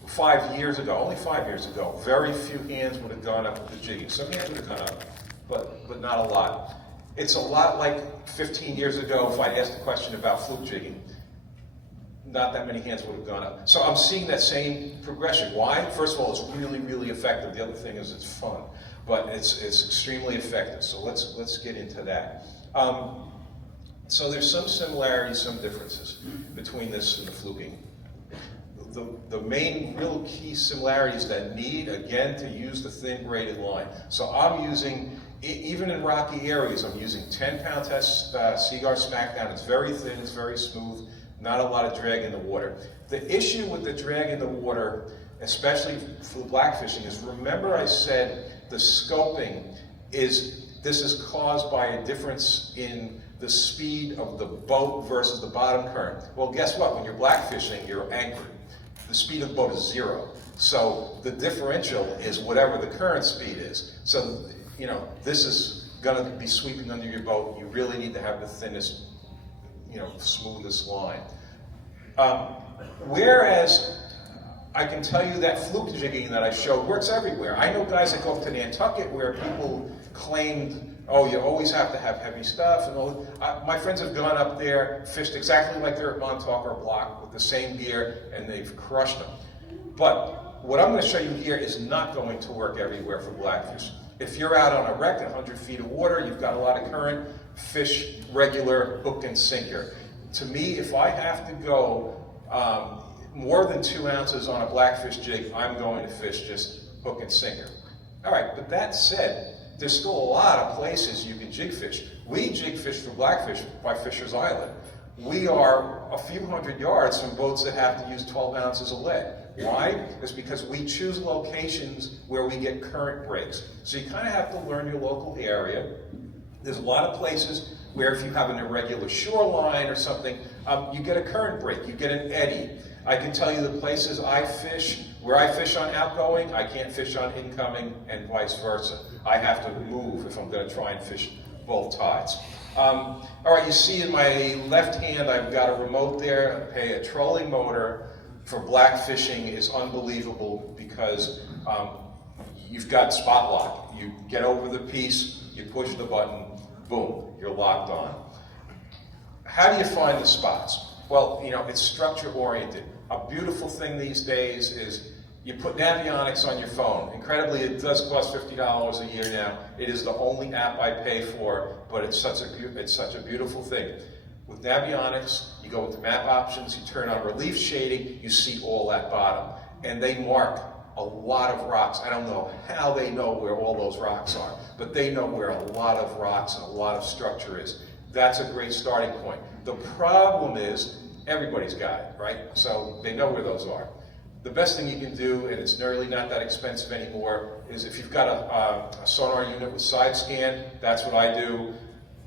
5 years ago, only 5 years ago, very few hands would have gone up with the jigging. Some hands would have gone up, but not a lot. It's a lot like 15 years ago if I'd asked a question about fluke jigging. Not that many hands would have gone up. So I'm seeing that same progression. Why? First of all, it's really, really effective. The other thing is it's fun, but it's extremely effective. So let's get into that. So there's some similarities, some differences between this and the fluking. The main real key similarities that need, again, to use the thin braided line. So I'm using, even in rocky areas, I'm using 10-pound test Seaguar Smackdown. It's very thin, it's very smooth, not a lot of drag in the water. The issue with the drag in the water, especially for blackfishing, is remember I said the scoping this is caused by a difference in the speed of the boat versus the bottom current. Well, guess what? When you're blackfishing, you're anchored. The speed of the boat is 0. So the differential is whatever the current speed is. So, you know, this is going to be sweeping under your boat. You really need to have the thinnest, you know, smoothest line. Whereas I can tell you that fluke jigging that I showed works everywhere. I know guys that go up to Nantucket where people claimed, oh, you always have to have heavy stuff. And all. My friends have gone up there, fished exactly like they're at Montauk or Block with the same gear, and they've crushed them. But what I'm going to show you here is not going to work everywhere for blackfish. If you're out on a wreck at 100 feet of water, you've got a lot of current, fish regular hook and sinker. To me, if I have to go more than 2 ounces on a blackfish jig, I'm going to fish just hook and sinker. All right, but that said, there's still a lot of places you can jig fish. We jig fish for blackfish by Fisher's Island. We are a few hundred yards from boats that have to use 12 ounces of lead. Why? It's because we choose locations where we get current breaks. So you kind of have to learn your local area. There's a lot of places where if you have an irregular shoreline or something, you get a current break, you get an eddy. I can tell you the places I fish, where I fish on outgoing, I can't fish on incoming, and vice versa. I have to move if I'm going to try and fish both tides. All right, you see in my left hand, I've got a remote there. Okay, a trolling motor for blackfishing is unbelievable because you've got spot lock. You get over the piece, you push the button, boom, you're locked on. How do you find the spots? Well, you know, it's structure oriented. A beautiful thing these days is you put Navionics on your phone. Incredibly, it does cost $50 a year now. It is the only app I pay for, but it's such a beautiful thing. With Navionics, you go into map options, you turn on relief shading, you see all that bottom. And they mark a lot of rocks. I don't know how they know where all those rocks are, but they know where a lot of rocks and a lot of structure is. That's a great starting point. The problem is, everybody's got it, right? So they know where those are. The best thing you can do, and it's really not that expensive anymore, is if you've got a sonar unit with side scan, that's what I do.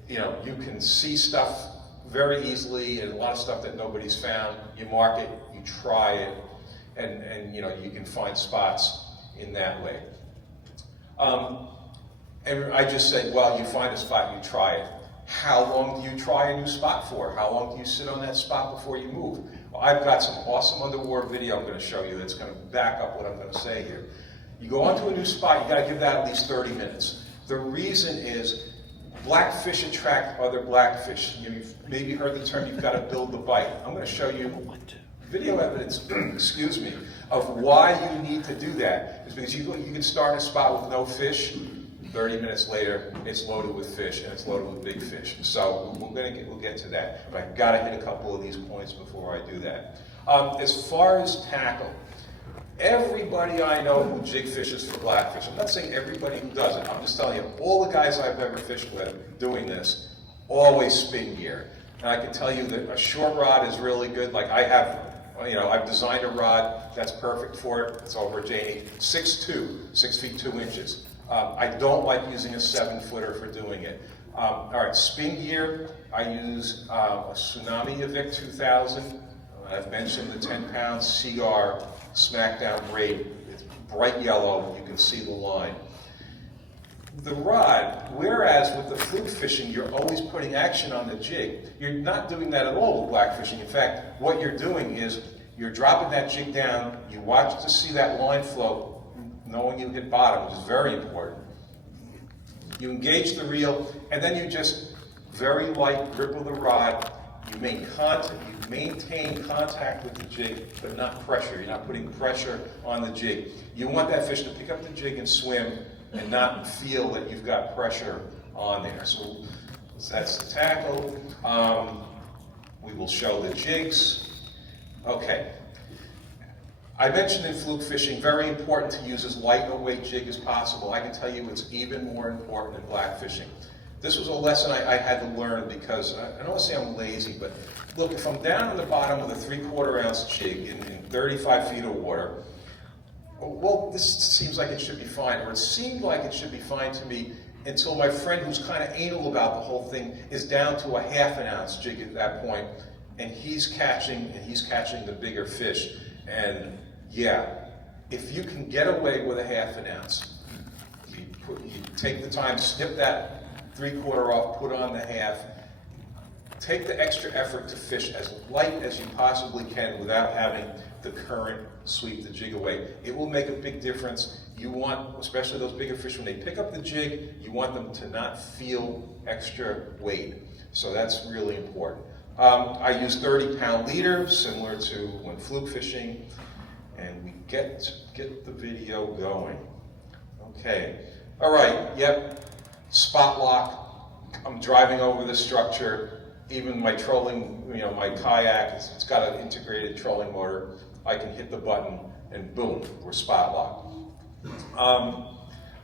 You know, you can see stuff very easily and a lot of stuff that nobody's found. You mark it, you try it, and you know, you can find spots in that way. And I just said, well, you find a spot, you try it. How long do you try a new spot for? How long do you sit on that spot before you move? Well, I've got some awesome underwater video I'm going to show you that's going to back up what I'm going to say here. You go onto a new spot, you got to give that at least 30 minutes. The reason is blackfish attract other blackfish. You've maybe heard the term, you've got to build the bite. I'm going to show you video evidence, excuse me, of why you need to do that. It's because you can start a spot with no fish, 30 minutes later, it's loaded with fish, and it's loaded with big fish. So we'll get to that. But I've got to hit a couple of these points before I do that. As far as tackle, everybody I know who jig fishes for blackfish, I'm not saying everybody who does it, I'm just telling you, all the guys I've ever fished with doing this, always spin gear. And I can tell you that a short rod is really good. Like I have, you know, I've designed a rod that's perfect for it. It's over Janie, 6'2", 6 feet 2 inches. I don't like using a 7-footer for doing it. All right, spin gear, I use a Tsunami Evic 2000. I've mentioned the 10-pound CR Smackdown braid. It's bright yellow, you can see the line. The rod, whereas with the fluke fishing, you're always putting action on the jig, you're not doing that at all with blackfishing. In fact, what you're doing is you're dropping that jig down, you watch to see that line flow, knowing you hit bottom, which is very important. You engage the reel, and then you just very light grip of the rod. You maintain contact with the jig, but not pressure. You're not putting pressure on the jig. You want that fish to pick up the jig and swim, and not feel that you've got pressure on there. So that's the tackle. We will show the jigs. Okay. I mentioned in fluke fishing, very important to use as light a weight jig as possible. I can tell you it's even more important in blackfishing. This was a lesson I had to learn because, I don't want to say I'm lazy, but look, if I'm down on the bottom with a 3/4 ounce jig in 35 feet of water, well, this seems like it should be fine, or it seemed like it should be fine to me until my friend who's kind of anal about the whole thing is down to a 1/2 ounce jig at that point, and he's catching the bigger fish. And yeah, if you can get away with a 1/2 ounce, you take the time, snip that 3/4 off, put on the 1/2, take the extra effort to fish as light as you possibly can without having the current sweep the jig away. It will make a big difference. You want, especially those bigger fish, when they pick up the jig, you want them to not feel extra weight. So that's really important. I use 30-pound leader, similar to when fluke fishing, and we get the video going. Okay, all right, yep, spot lock. I'm driving over the structure. Even my trolling, you know, my kayak, it's got an integrated trolling motor. I can hit the button and boom, we're spot locked.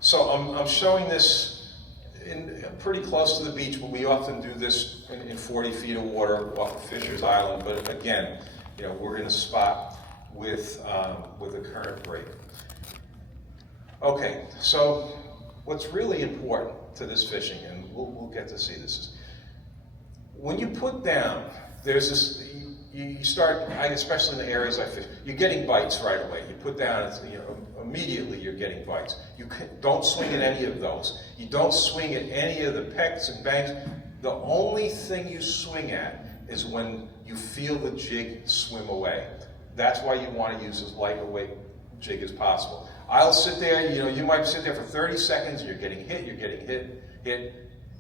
So I'm showing this pretty close to the beach, but we often do this in 40 feet of water off of Fisher's Island. But again, you know, we're in a spot with a current break. Okay, so what's really important to this fishing, and we'll get to see this, is when you put down, there's this, you start, especially in the areas I fish, you're getting bites right away. You put down, immediately you're getting bites. You don't swing at any of those. You don't swing at any of the pecks and bangs. The only thing you swing at is when you feel the jig swim away. That's why you want to use as light a weight jig as possible. I'll sit there, you might sit there for 30 seconds, you're getting hit,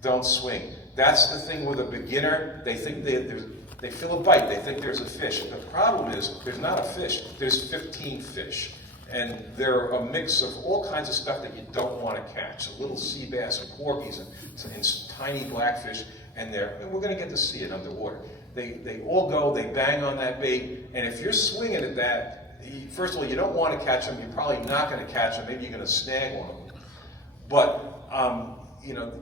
don't swing. That's the thing with a beginner. They think they feel a bite, they think there's a fish. The problem is, there's not a fish, there's 15 fish. And they're a mix of all kinds of stuff that you don't want to catch. Little sea bass and porgies and tiny blackfish, and we're going to get to see it underwater. They all go, they bang on that bait, and if you're swinging at that, first of all, you don't want to catch them, you're probably not going to catch them, maybe you're going to snag one of them. But,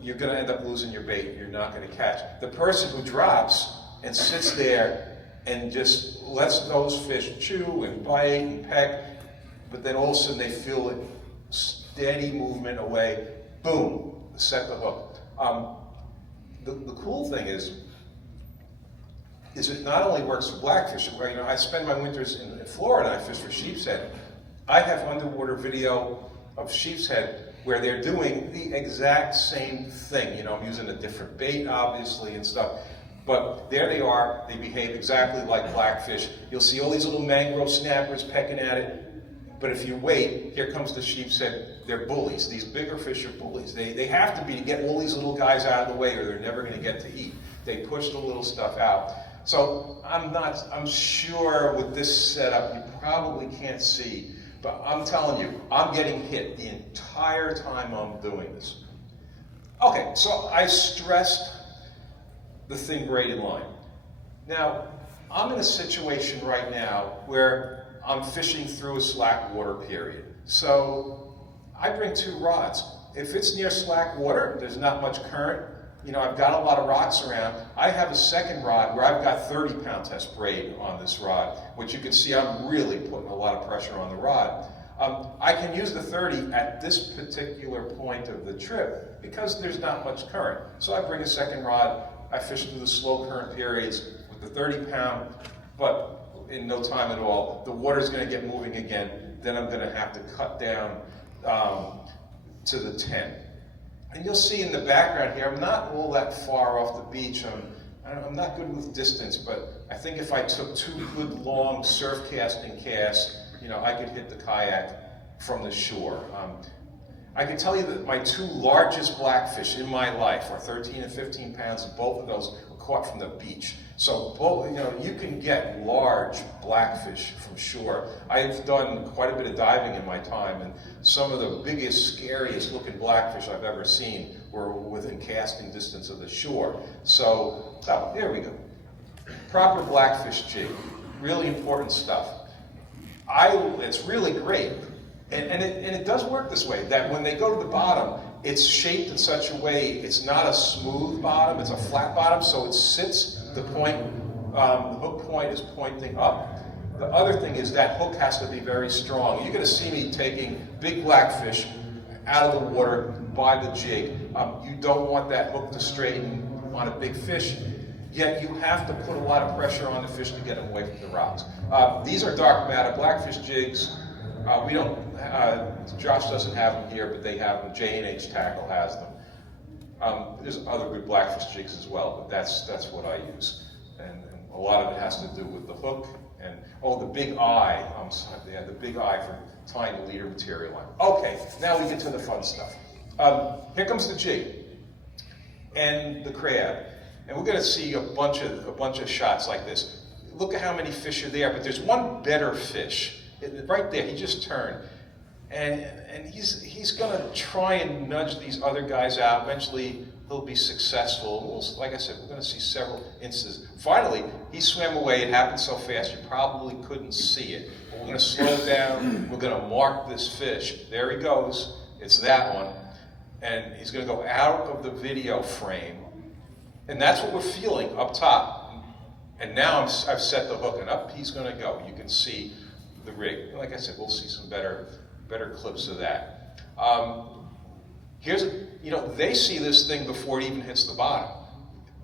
you're going to end up losing your bait, you're not going to catch. The person who drops and sits there and just lets those fish chew and bite and peck, but then all of a sudden they feel it, steady movement away, boom, set the hook. The cool thing is it not only works for blackfish, where I spend my winters in Florida, I fish for sheep's head. I have underwater video of sheep's head where they're doing the exact same thing. I'm using a different bait, obviously, and stuff. But there they are, they behave exactly like blackfish. You'll see all these little mangrove snappers pecking at it. But if you wait, here comes the sheep's head. They're bullies. These bigger fish are bullies. They have to be to get all these little guys out of the way or they're never going to get to eat. They push the little stuff out. So I'm sure with this setup, you probably can't see. But I'm telling you, I'm getting hit the entire time I'm doing this. Okay, so I stressed the thin braided line. Now, I'm in a situation right now where I'm fishing through a slack water period. So I bring 2 rods. If it's near slack water, there's not much current. I've got a lot of rocks around. I have a second rod where I've got 30-pound test braid on this rod, which you can see I'm really putting a lot of pressure on the rod. I can use the 30 at this particular point of the trip because there's not much current. So I bring a second rod, I fish through the slow current periods with the 30-pound, but in no time at all, the water's going to get moving again. Then I'm going to have to cut down to the 10. And you'll see in the background here, I'm not all that far off the beach. I'm not good with distance, but I think if I took 2 good long surf casting casts, I could hit the kayak from the shore. I can tell you that my 2 largest blackfish in my life are 13 and 15 pounds, and both of those were caught from the beach. So both, you can get large blackfish from shore. I've done quite a bit of diving in my time, and some of the biggest, scariest looking blackfish I've ever seen were within casting distance of the shore. So, here we go. Proper blackfish jig, really important stuff. It's really great, and it does work this way, that when they go to the bottom, it's shaped in such a way, it's not a smooth bottom, it's a flat bottom, so it sits, the hook point is pointing up. The other thing is that hook has to be very strong. You're going to see me taking big blackfish out of the water by the jig. You don't want that hook to straighten on a big fish, yet you have to put a lot of pressure on the fish to get them away from the rocks. These are dark matter blackfish jigs. We don't, Josh doesn't have them here, but they have them. J&H Tackle has them. There's other good blackfish jigs as well, but that's what I use. And a lot of it has to do with the hook and, the big eye. They have the big eye for tying the leader material on. Okay, now we get to the fun stuff. Here comes the jig and the crab. And we're going to see a bunch of shots like this. Look at how many fish are there, but there's one better fish. Right there, he just turned. And he's going to try and nudge these other guys out. Eventually, he'll be successful. Like I said, we're going to see several instances. Finally, he swam away. It happened so fast, you probably couldn't see it. But we're going to slow down. We're going to mark this fish. There he goes. It's that one. And he's going to go out of the video frame. And that's what we're feeling up top. And now I've set the hook, and up he's going to go. You can see the rig. Like I said, we'll see some better clips of that. They see this thing before it even hits the bottom.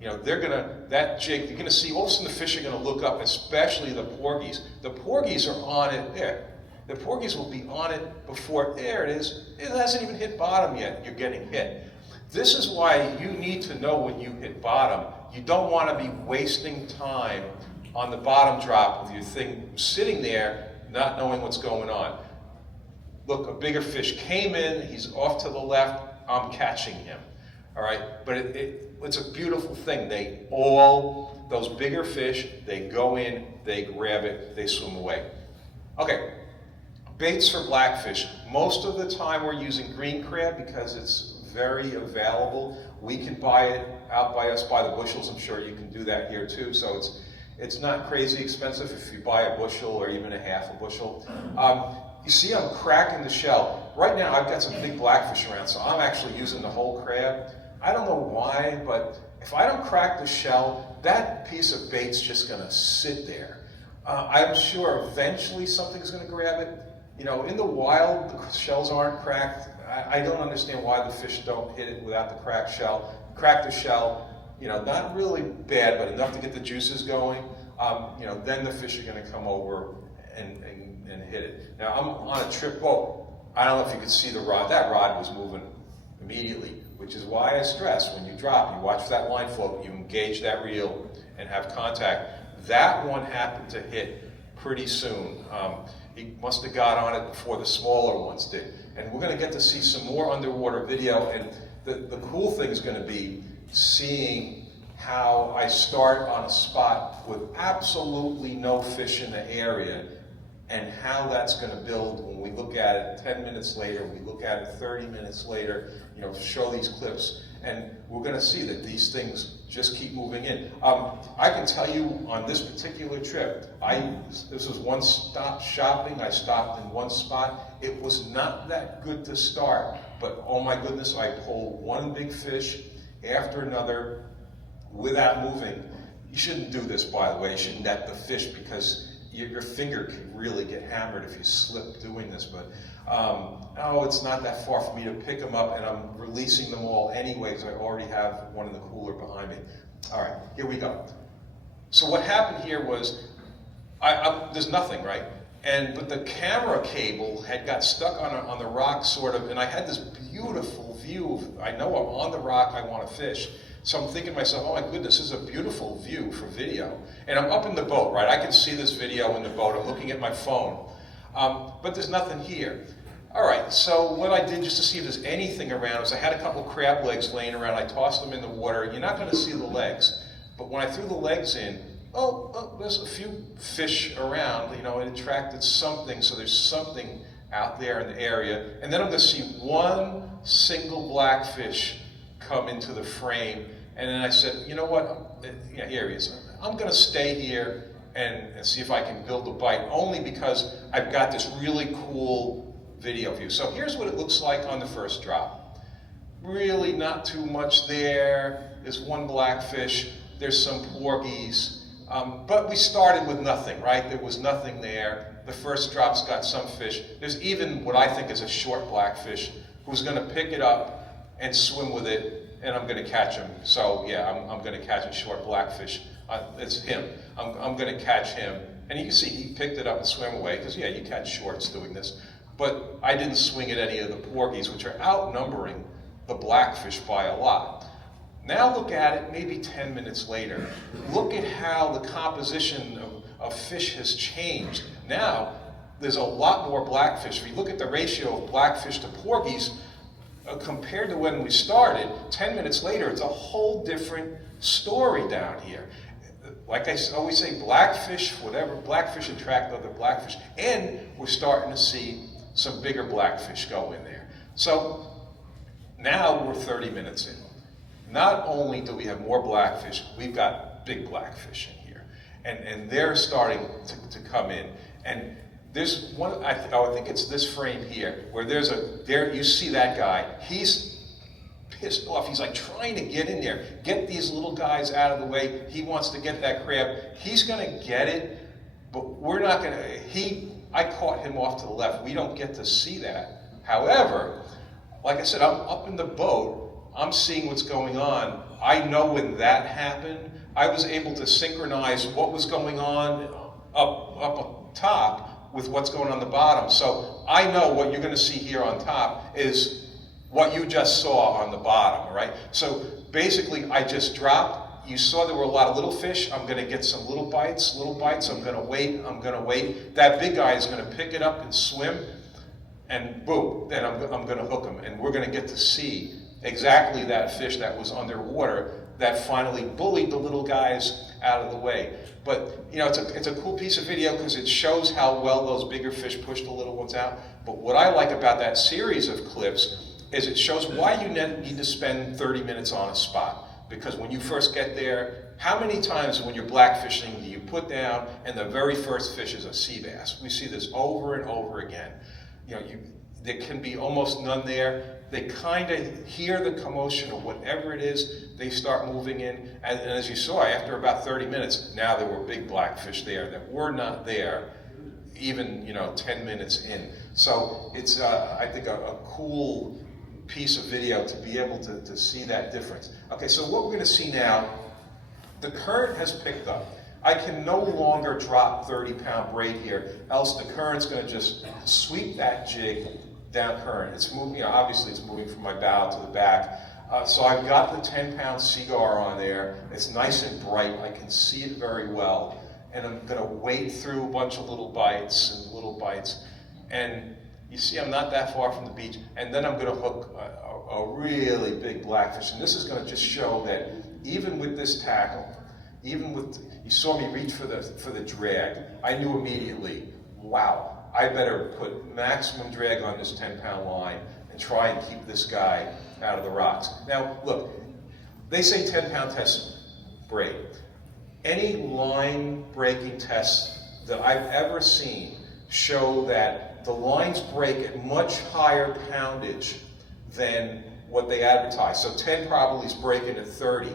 You know, that jig, you're gonna see all of a sudden the fish are gonna look up, especially the porgies. The porgies are on it there. The porgies will be on it before, there it is. It hasn't even hit bottom yet, you're getting hit. This is why you need to know when you hit bottom. You don't want to be wasting time on the bottom drop with your thing sitting there, not knowing what's going on. Look, a bigger fish came in, he's off to the left, I'm catching him. All right, but it's a beautiful thing. Those bigger fish, they go in, they grab it, they swim away. Okay, baits for blackfish. Most of the time we're using green crab because it's very available. We can buy it out by us by the bushels. I'm sure you can do that here too. So it's not crazy expensive if you buy a bushel or even a half a bushel. You see I'm cracking the shell. Right now I've got some big blackfish around, so I'm actually using the whole crab. I don't know why, but if I don't crack the shell, that piece of bait's just gonna sit there. I'm sure eventually something's gonna grab it. You know, in the wild, the shells aren't cracked. I don't understand why the fish don't hit it without the cracked shell. Crack the shell, you know, not really bad, but enough to get the juices going. You know, then the fish are going to come over and hit it. Now, I'm on a trip boat. I don't know if you could see the rod. That rod was moving immediately, which is why I stress when you drop, you watch that line float, you engage that reel and have contact. That one happened to hit pretty soon. He must have got on it before the smaller ones did. And we're going to get to see some more underwater video, and the cool thing is going to be seeing how I start on a spot with absolutely no fish in the area, and how that's going to build when we look at it 10 minutes later, we look at it 30 minutes later, you know, show these clips, and we're going to see that these things just keep moving in. I can tell you on this particular trip, this was one stop shopping. I stopped in one spot. It was not that good to start, but oh my goodness, I pulled one big fish after another without moving. You shouldn't do this, by the way. You should net the fish because your finger can really get hammered if you slip doing this, but oh, it's not that far for me to pick them up, and I'm releasing them all anyway because I already have one in the cooler behind me. All right, here we go. So what happened here was, there's nothing, right? But the camera cable had got stuck on the rock, sort of, and I had this beautiful view. I know I'm on the rock, I want to fish. So I'm thinking to myself, oh my goodness, this is a beautiful view for video. And I'm up in the boat, right? I can see this video in the boat. I'm looking at my phone. But there's nothing here. All right, so what I did just to see if there's anything around is I had a couple crab legs laying around. I tossed them in the water. You're not going to see the legs. But when I threw the legs in, oh, there's a few fish around. You know, it attracted something, so there's something out there in the area. And then I'm going to see one single blackfish come into the frame. And then I said, you know what? Yeah, here he is. I'm going to stay here and see if I can build a bite, only because I've got this really cool video view. So here's what it looks like on the first drop. Really not too much there. There's one blackfish. There's some porgies. But we started with nothing, right? There was nothing there. The first drop's got some fish. There's even what I think is a short blackfish who's going to pick it up and swim with it, and I'm going to catch him. So yeah, I'm going to catch a short blackfish. It's him. I'm going to catch him. And you can see he picked it up and swam away, because yeah, you catch shorts doing this. But I didn't swing at any of the porgies, which are outnumbering the blackfish by a lot. Now look at it maybe 10 minutes later. Look at how the composition of fish has changed. Now, there's a lot more blackfish. If you look at the ratio of blackfish to porgies, compared to when we started, 10 minutes later, it's a whole different story down here. Like I always say, blackfish, whatever, blackfish attract other blackfish. And we're starting to see some bigger blackfish go in there. So now we're 30 minutes in. Not only do we have more blackfish, we've got big blackfish in here. And they're starting to come in. And there's one, I think it's this frame here, where there you see that guy. He's pissed off. He's like trying to get in there, get these little guys out of the way. He wants to get that crab. He's gonna get it, but we're not gonna, I caught him off to the left. We don't get to see that. However, like I said, I'm up in the boat. I'm seeing what's going on. I know when that happened, I was able to synchronize what was going on up top with what's going on the bottom. So I know what you're going to see here on top is what you just saw on the bottom, all right? So basically, I just dropped. You saw there were a lot of little fish. I'm going to get some little bites. I'm going to wait. That big guy is going to pick it up and swim, and boom, then I'm going to hook him. And we're going to get to see exactly that fish that was underwater that finally bullied the little guys out of the way. But you know, it's a cool piece of video because it shows how well those bigger fish pushed the little ones out. But what I like about that series of clips is it shows why you need to spend 30 minutes on a spot. Because when you first get there, how many times when you're blackfishing do you put down and the very first fish is a sea bass? We see this over and over again. You know, there can be almost none there. They kind of hear the commotion of whatever it is, they start moving in. And as you saw, after about 30 minutes, now there were big blackfish there that were not there even 10 minutes in. So it's, I think, a cool piece of video to be able to see that difference. Okay, so what we're going to see now, the current has picked up. I can no longer drop 30-pound braid here, else the current's going to just sweep that jig down current. It's moving, obviously it's moving from my bow to the back. So I've got the 10-pound cigar on there. It's nice and bright. I can see it very well. And I'm going to wade through a bunch of little bites. And you see I'm not that far from the beach. And then I'm going to hook a really big blackfish. And this is going to just show that even with this tackle, even with, you saw me reach for the drag, I knew immediately, wow, I better put maximum drag on this 10-pound line and try and keep this guy out of the rocks. Now, look, they say 10-pound test braid. Any line breaking tests that I've ever seen show that the lines break at much higher poundage than what they advertise. So 10 probably is breaking at 30.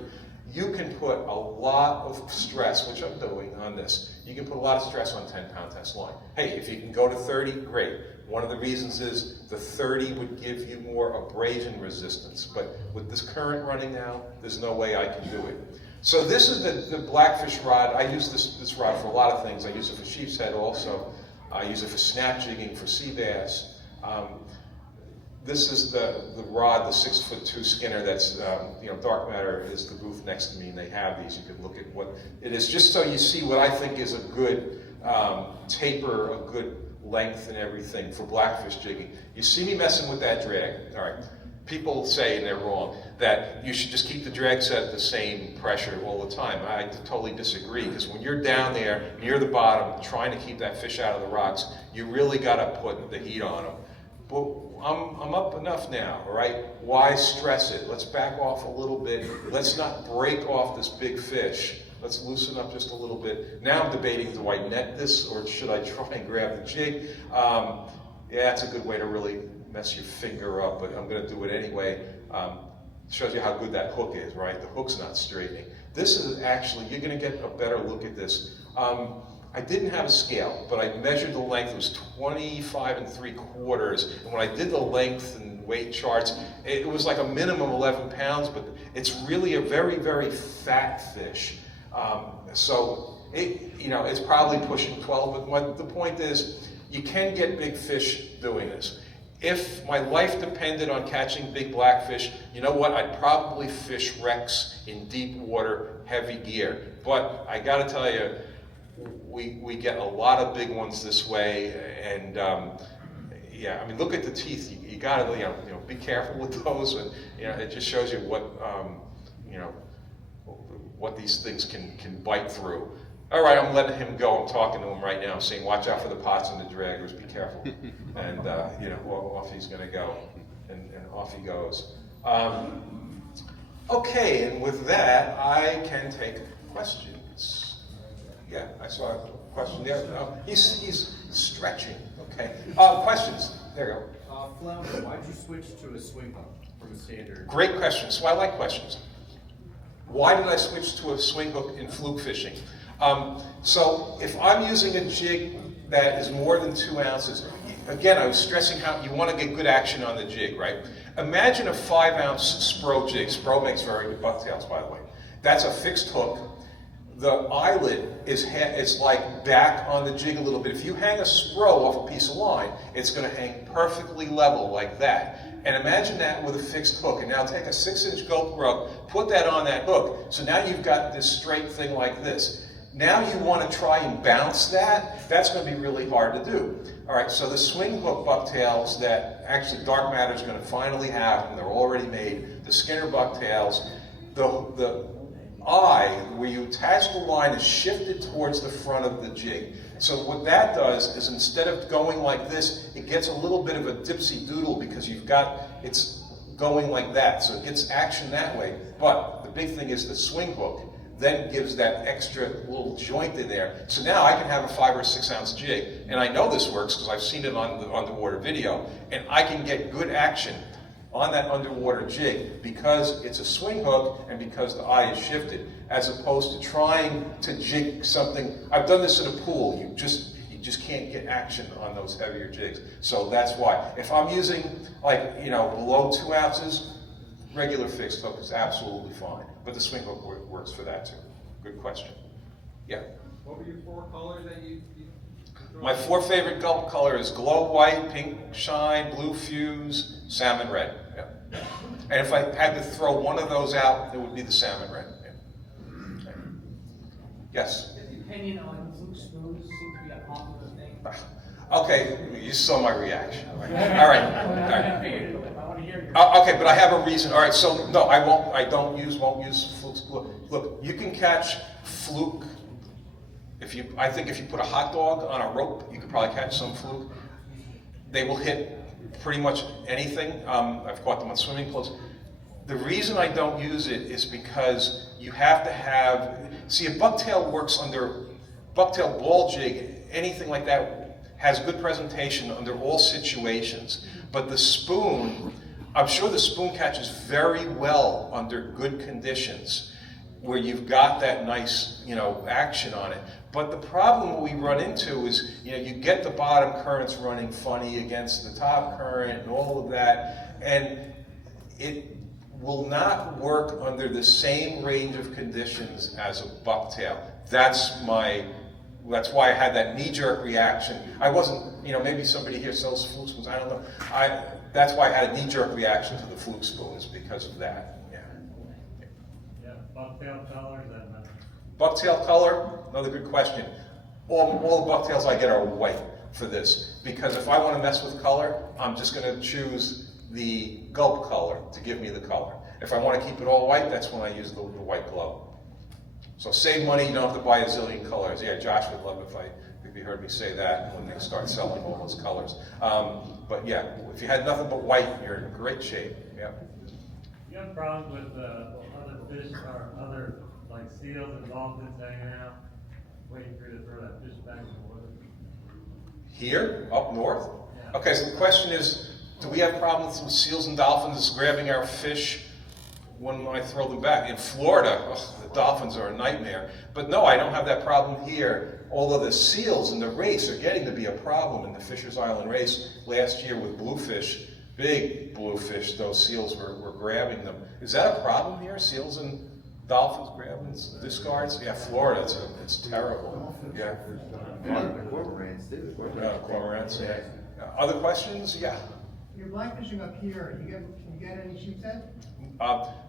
You can put a lot of stress, which I'm doing on this, you can put a lot of stress on 10-pound test line. Hey, if you can go to 30, great. One of the reasons is the 30 would give you more abrasion resistance, but with this current running now, there's no way I can do it. So this is the Blackfish rod. I use this rod for a lot of things. I use it for sheep's head also. I use it for snap jigging, for sea bass. This is the rod, the 6'2" Skinner. That's Dark Matter is the booth next to me, and they have these. You can look at what it is, just so you see what I think is a good taper, a good length, and everything for blackfish jigging. You see me messing with that drag. All right. People say, and they're wrong, that you should just keep the drag set at the same pressure all the time. I totally disagree, because when you're down there near the bottom trying to keep that fish out of the rocks, you really got to put the heat on them. But I'm up enough now, all right? Why stress it? Let's back off a little bit. Let's not break off this big fish. Let's loosen up just a little bit. Now I'm debating, do I net this or should I try and grab the jig? Yeah, that's a good way to really mess your finger up, but I'm going to do it anyway. Shows you how good that hook is, right? The hook's not straightening. This is actually, you're going to get a better look at this. I didn't have a scale, but I measured the length. It was 25 3/4, and when I did the length and weight charts, it was like a minimum 11 pounds, but it's really a very, very fat fish. So it's probably pushing 12, but the point is, you can get big fish doing this. If my life depended on catching big blackfish, you know what? I'd probably fish wrecks in deep water, heavy gear. But I got to tell you, we get a lot of big ones this way, and yeah, I mean, look at the teeth. You got to be careful with those, and it just shows you what what these things can bite through. All right, I'm letting him go. I'm talking to him right now. I'm saying, watch out for the pots and the draggers. Be careful. And off he's going to go, and off he goes. Okay, and with that, I can take questions. Yeah, I saw a question there. He's stretching. Okay. Questions. There you go. Flounder, why'd you switch to a swing hook from a standard? Great question. So I like questions. Why did I switch to a swing hook in fluke fishing? So if I'm using a jig that is more than 2 ounces, again, I was stressing how you want to get good action on the jig, right? Imagine a 5-ounce Spro jig. Spro makes very good bucktails, by the way. That's a fixed hook. The eyelet is like back on the jig a little bit. If you hang a Spro off a piece of line, it's going to hang perfectly level like that. And imagine that with a fixed hook. And now take a 6-inch Gulp rug, put that on that hook. So now you've got this straight thing like this. Now you want to try and bounce that. That's going to be really hard to do. All right, so the swing hook bucktails that actually Dark Matter is going to finally have, and they're already made, the Skinner bucktails, the eye where you attach the line is shifted towards the front of the jig. So what that does is instead of going like this, it gets a little bit of a dipsy doodle because it's going like that. So it gets action that way. But the big thing is the swing hook then gives that extra little joint in there. So now I can have a 5 or 6 ounce jig. And I know this works because I've seen it on the underwater video. And I can get good action on that underwater jig because it's a swing hook and because the eye is shifted, as opposed to trying to jig something. I've done this in a pool. You just can't get action on those heavier jigs. So that's why. If I'm using below 2 ounces, regular fixed hook is absolutely fine. But the swing hook works for that too. Good question. Yeah. What were your 4 colors that you My 4 favorite Gulp color is glow white, pink shine, blue fuse, salmon red. Yeah. And if I had to throw one of those out, it would be the salmon red. Yeah. Okay. Yes? Your opinion on Fluke spoons seem to be a popular thing. Okay, you saw my reaction. All right. I want to hear your Okay, but I have a reason. All right, so no, I won't use Fluke. Look, you can catch Fluke. I think if you put a hot dog on a rope, you could probably catch some Fluke. They will hit pretty much anything. I've caught them on swimming pools. The reason I don't use it is because you have to have, see, a bucktail works under, bucktail ball jig, anything like that has good presentation under all situations. But the spoon, I'm sure the spoon catches very well under good conditions where you've got that nice, action on it. But the problem we run into is, you get the bottom currents running funny against the top current and all of that, and it will not work under the same range of conditions as a bucktail. That's why I had that knee-jerk reaction. I wasn't, maybe somebody here sells Fluke spoons, I don't know. That's why I had a knee-jerk reaction to the Fluke spoons, because of that. Yeah, bucktail colors and Bucktail color, another good question. All the bucktails I get are white for this, because if I want to mess with color, I'm just going to choose the Gulp color to give me the color. If I want to keep it all white, that's when I use the white glow. So save money, you don't have to buy a zillion colors. Yeah, Josh would love if you heard me say that when they start selling all those colors. But yeah, if you had nothing but white, you're in great shape. Yeah. you have problems with other fish or other like seals and dolphins hanging out, waiting for you to throw that fish back in the water? Here, up north? Yeah. Okay, so the question is, do we have problems with seals and dolphins grabbing our fish when I throw them back? In Florida, the dolphins are a nightmare. But no, I don't have that problem here, although the seals in the race are getting to be a problem in the Fisher's Island race. Last year with bluefish, big bluefish, those seals were grabbing them. Is that a problem here, seals and dolphins grabbing discards? Yeah, Florida, it's terrible. Yeah. cormorants too. Cormorants, yeah. Other questions? Yeah. You're blackfishing up here. Can you get any sheep's head?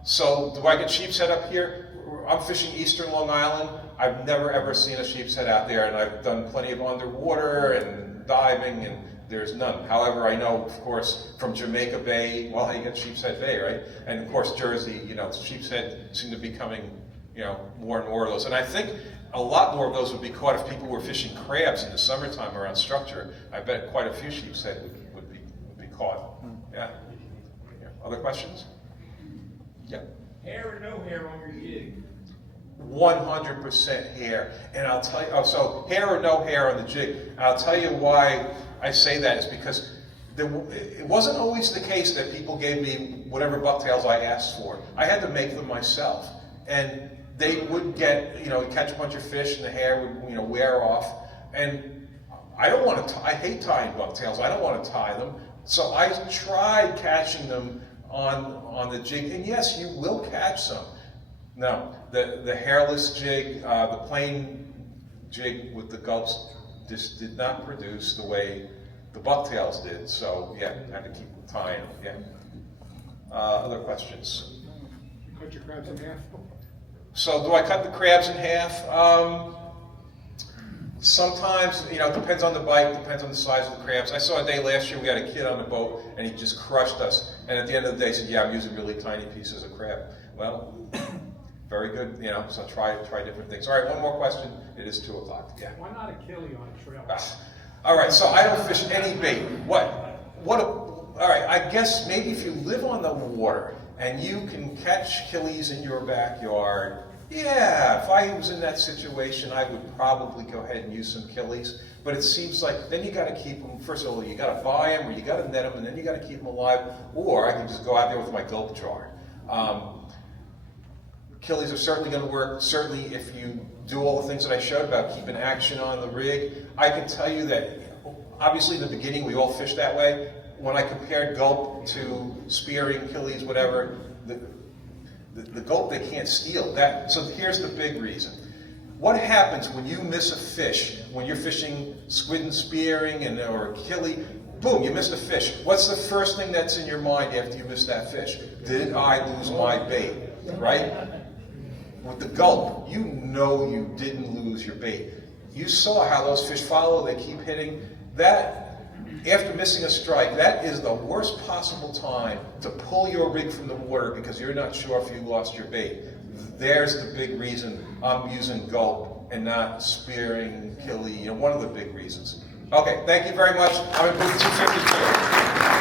So do I get sheep's head up here? I'm fishing eastern Long Island. I've never ever seen a sheep's head out there, and I've done plenty of underwater and diving, and there's none. However, I know, of course, from Jamaica Bay, well, you get sheep's head Bay, right? And of course, Jersey, sheep's head seem to be coming, more and more of those. And I think a lot more of those would be caught if people were fishing crabs in the summertime around structure. I bet quite a few sheep's head would be caught. Yeah. Other questions? Yeah. Hair or no hair on your jig? 100% hair. And I'll tell you, so hair or no hair on the jig. I'll tell you why I say that is because it wasn't always the case that people gave me whatever bucktails I asked for. I had to make them myself. And they would get, catch a bunch of fish and the hair would, wear off. And I don't want to, I hate tying bucktails, I don't want to tie them. So I tried catching them on the jig, and yes, you will catch some. No, the hairless jig, the plain jig with the gulps just did not produce the way the bucktails did. So yeah, I had to keep tying them, yeah. Other questions? Cut your crabs in half. So do I cut the crabs in half? Sometimes, you know, it depends on the bite, depends on the size of the crabs. I saw a day last year, we had a kid on the boat, and he just crushed us. And at the end of the day, he said, yeah, I'm using really tiny pieces of crab. Well, very good, you know, so try different things. All right, one more question. It is 2 o'clock, yeah. Why not a killie on a trail? All right, so I don't fish any bait. All right, I guess maybe if you live on the water and you can catch killies in your backyard, yeah, if I was in that situation, I would probably go ahead and use some killies. But it seems like then you got to keep them. First of all, you got to buy them, or you got to net them, and then you got to keep them alive. Or I can just go out there with my gulp jar. Killies are certainly going to work. Certainly, if you do all the things that I showed about keeping action on the rig, I can tell you that. Obviously, in the beginning, we all fished that way. When I compared gulp to spearing, killies, whatever, the gulp they can't steal. So here's the big reason. What happens when you miss a fish, when you're fishing squid and spearing or killie, boom, you missed a fish. What's the first thing that's in your mind after you miss that fish? Did I lose my bait, right? With the gulp, you know you didn't lose your bait. You saw how those fish follow, they keep hitting. That, after missing a strike, that is the worst possible time to pull your rig from the water because you're not sure if you lost your bait. There's the big reason I'm using gulp and not spearing, killie, one of the big reasons. Okay, thank you very much. I'm in booth 252.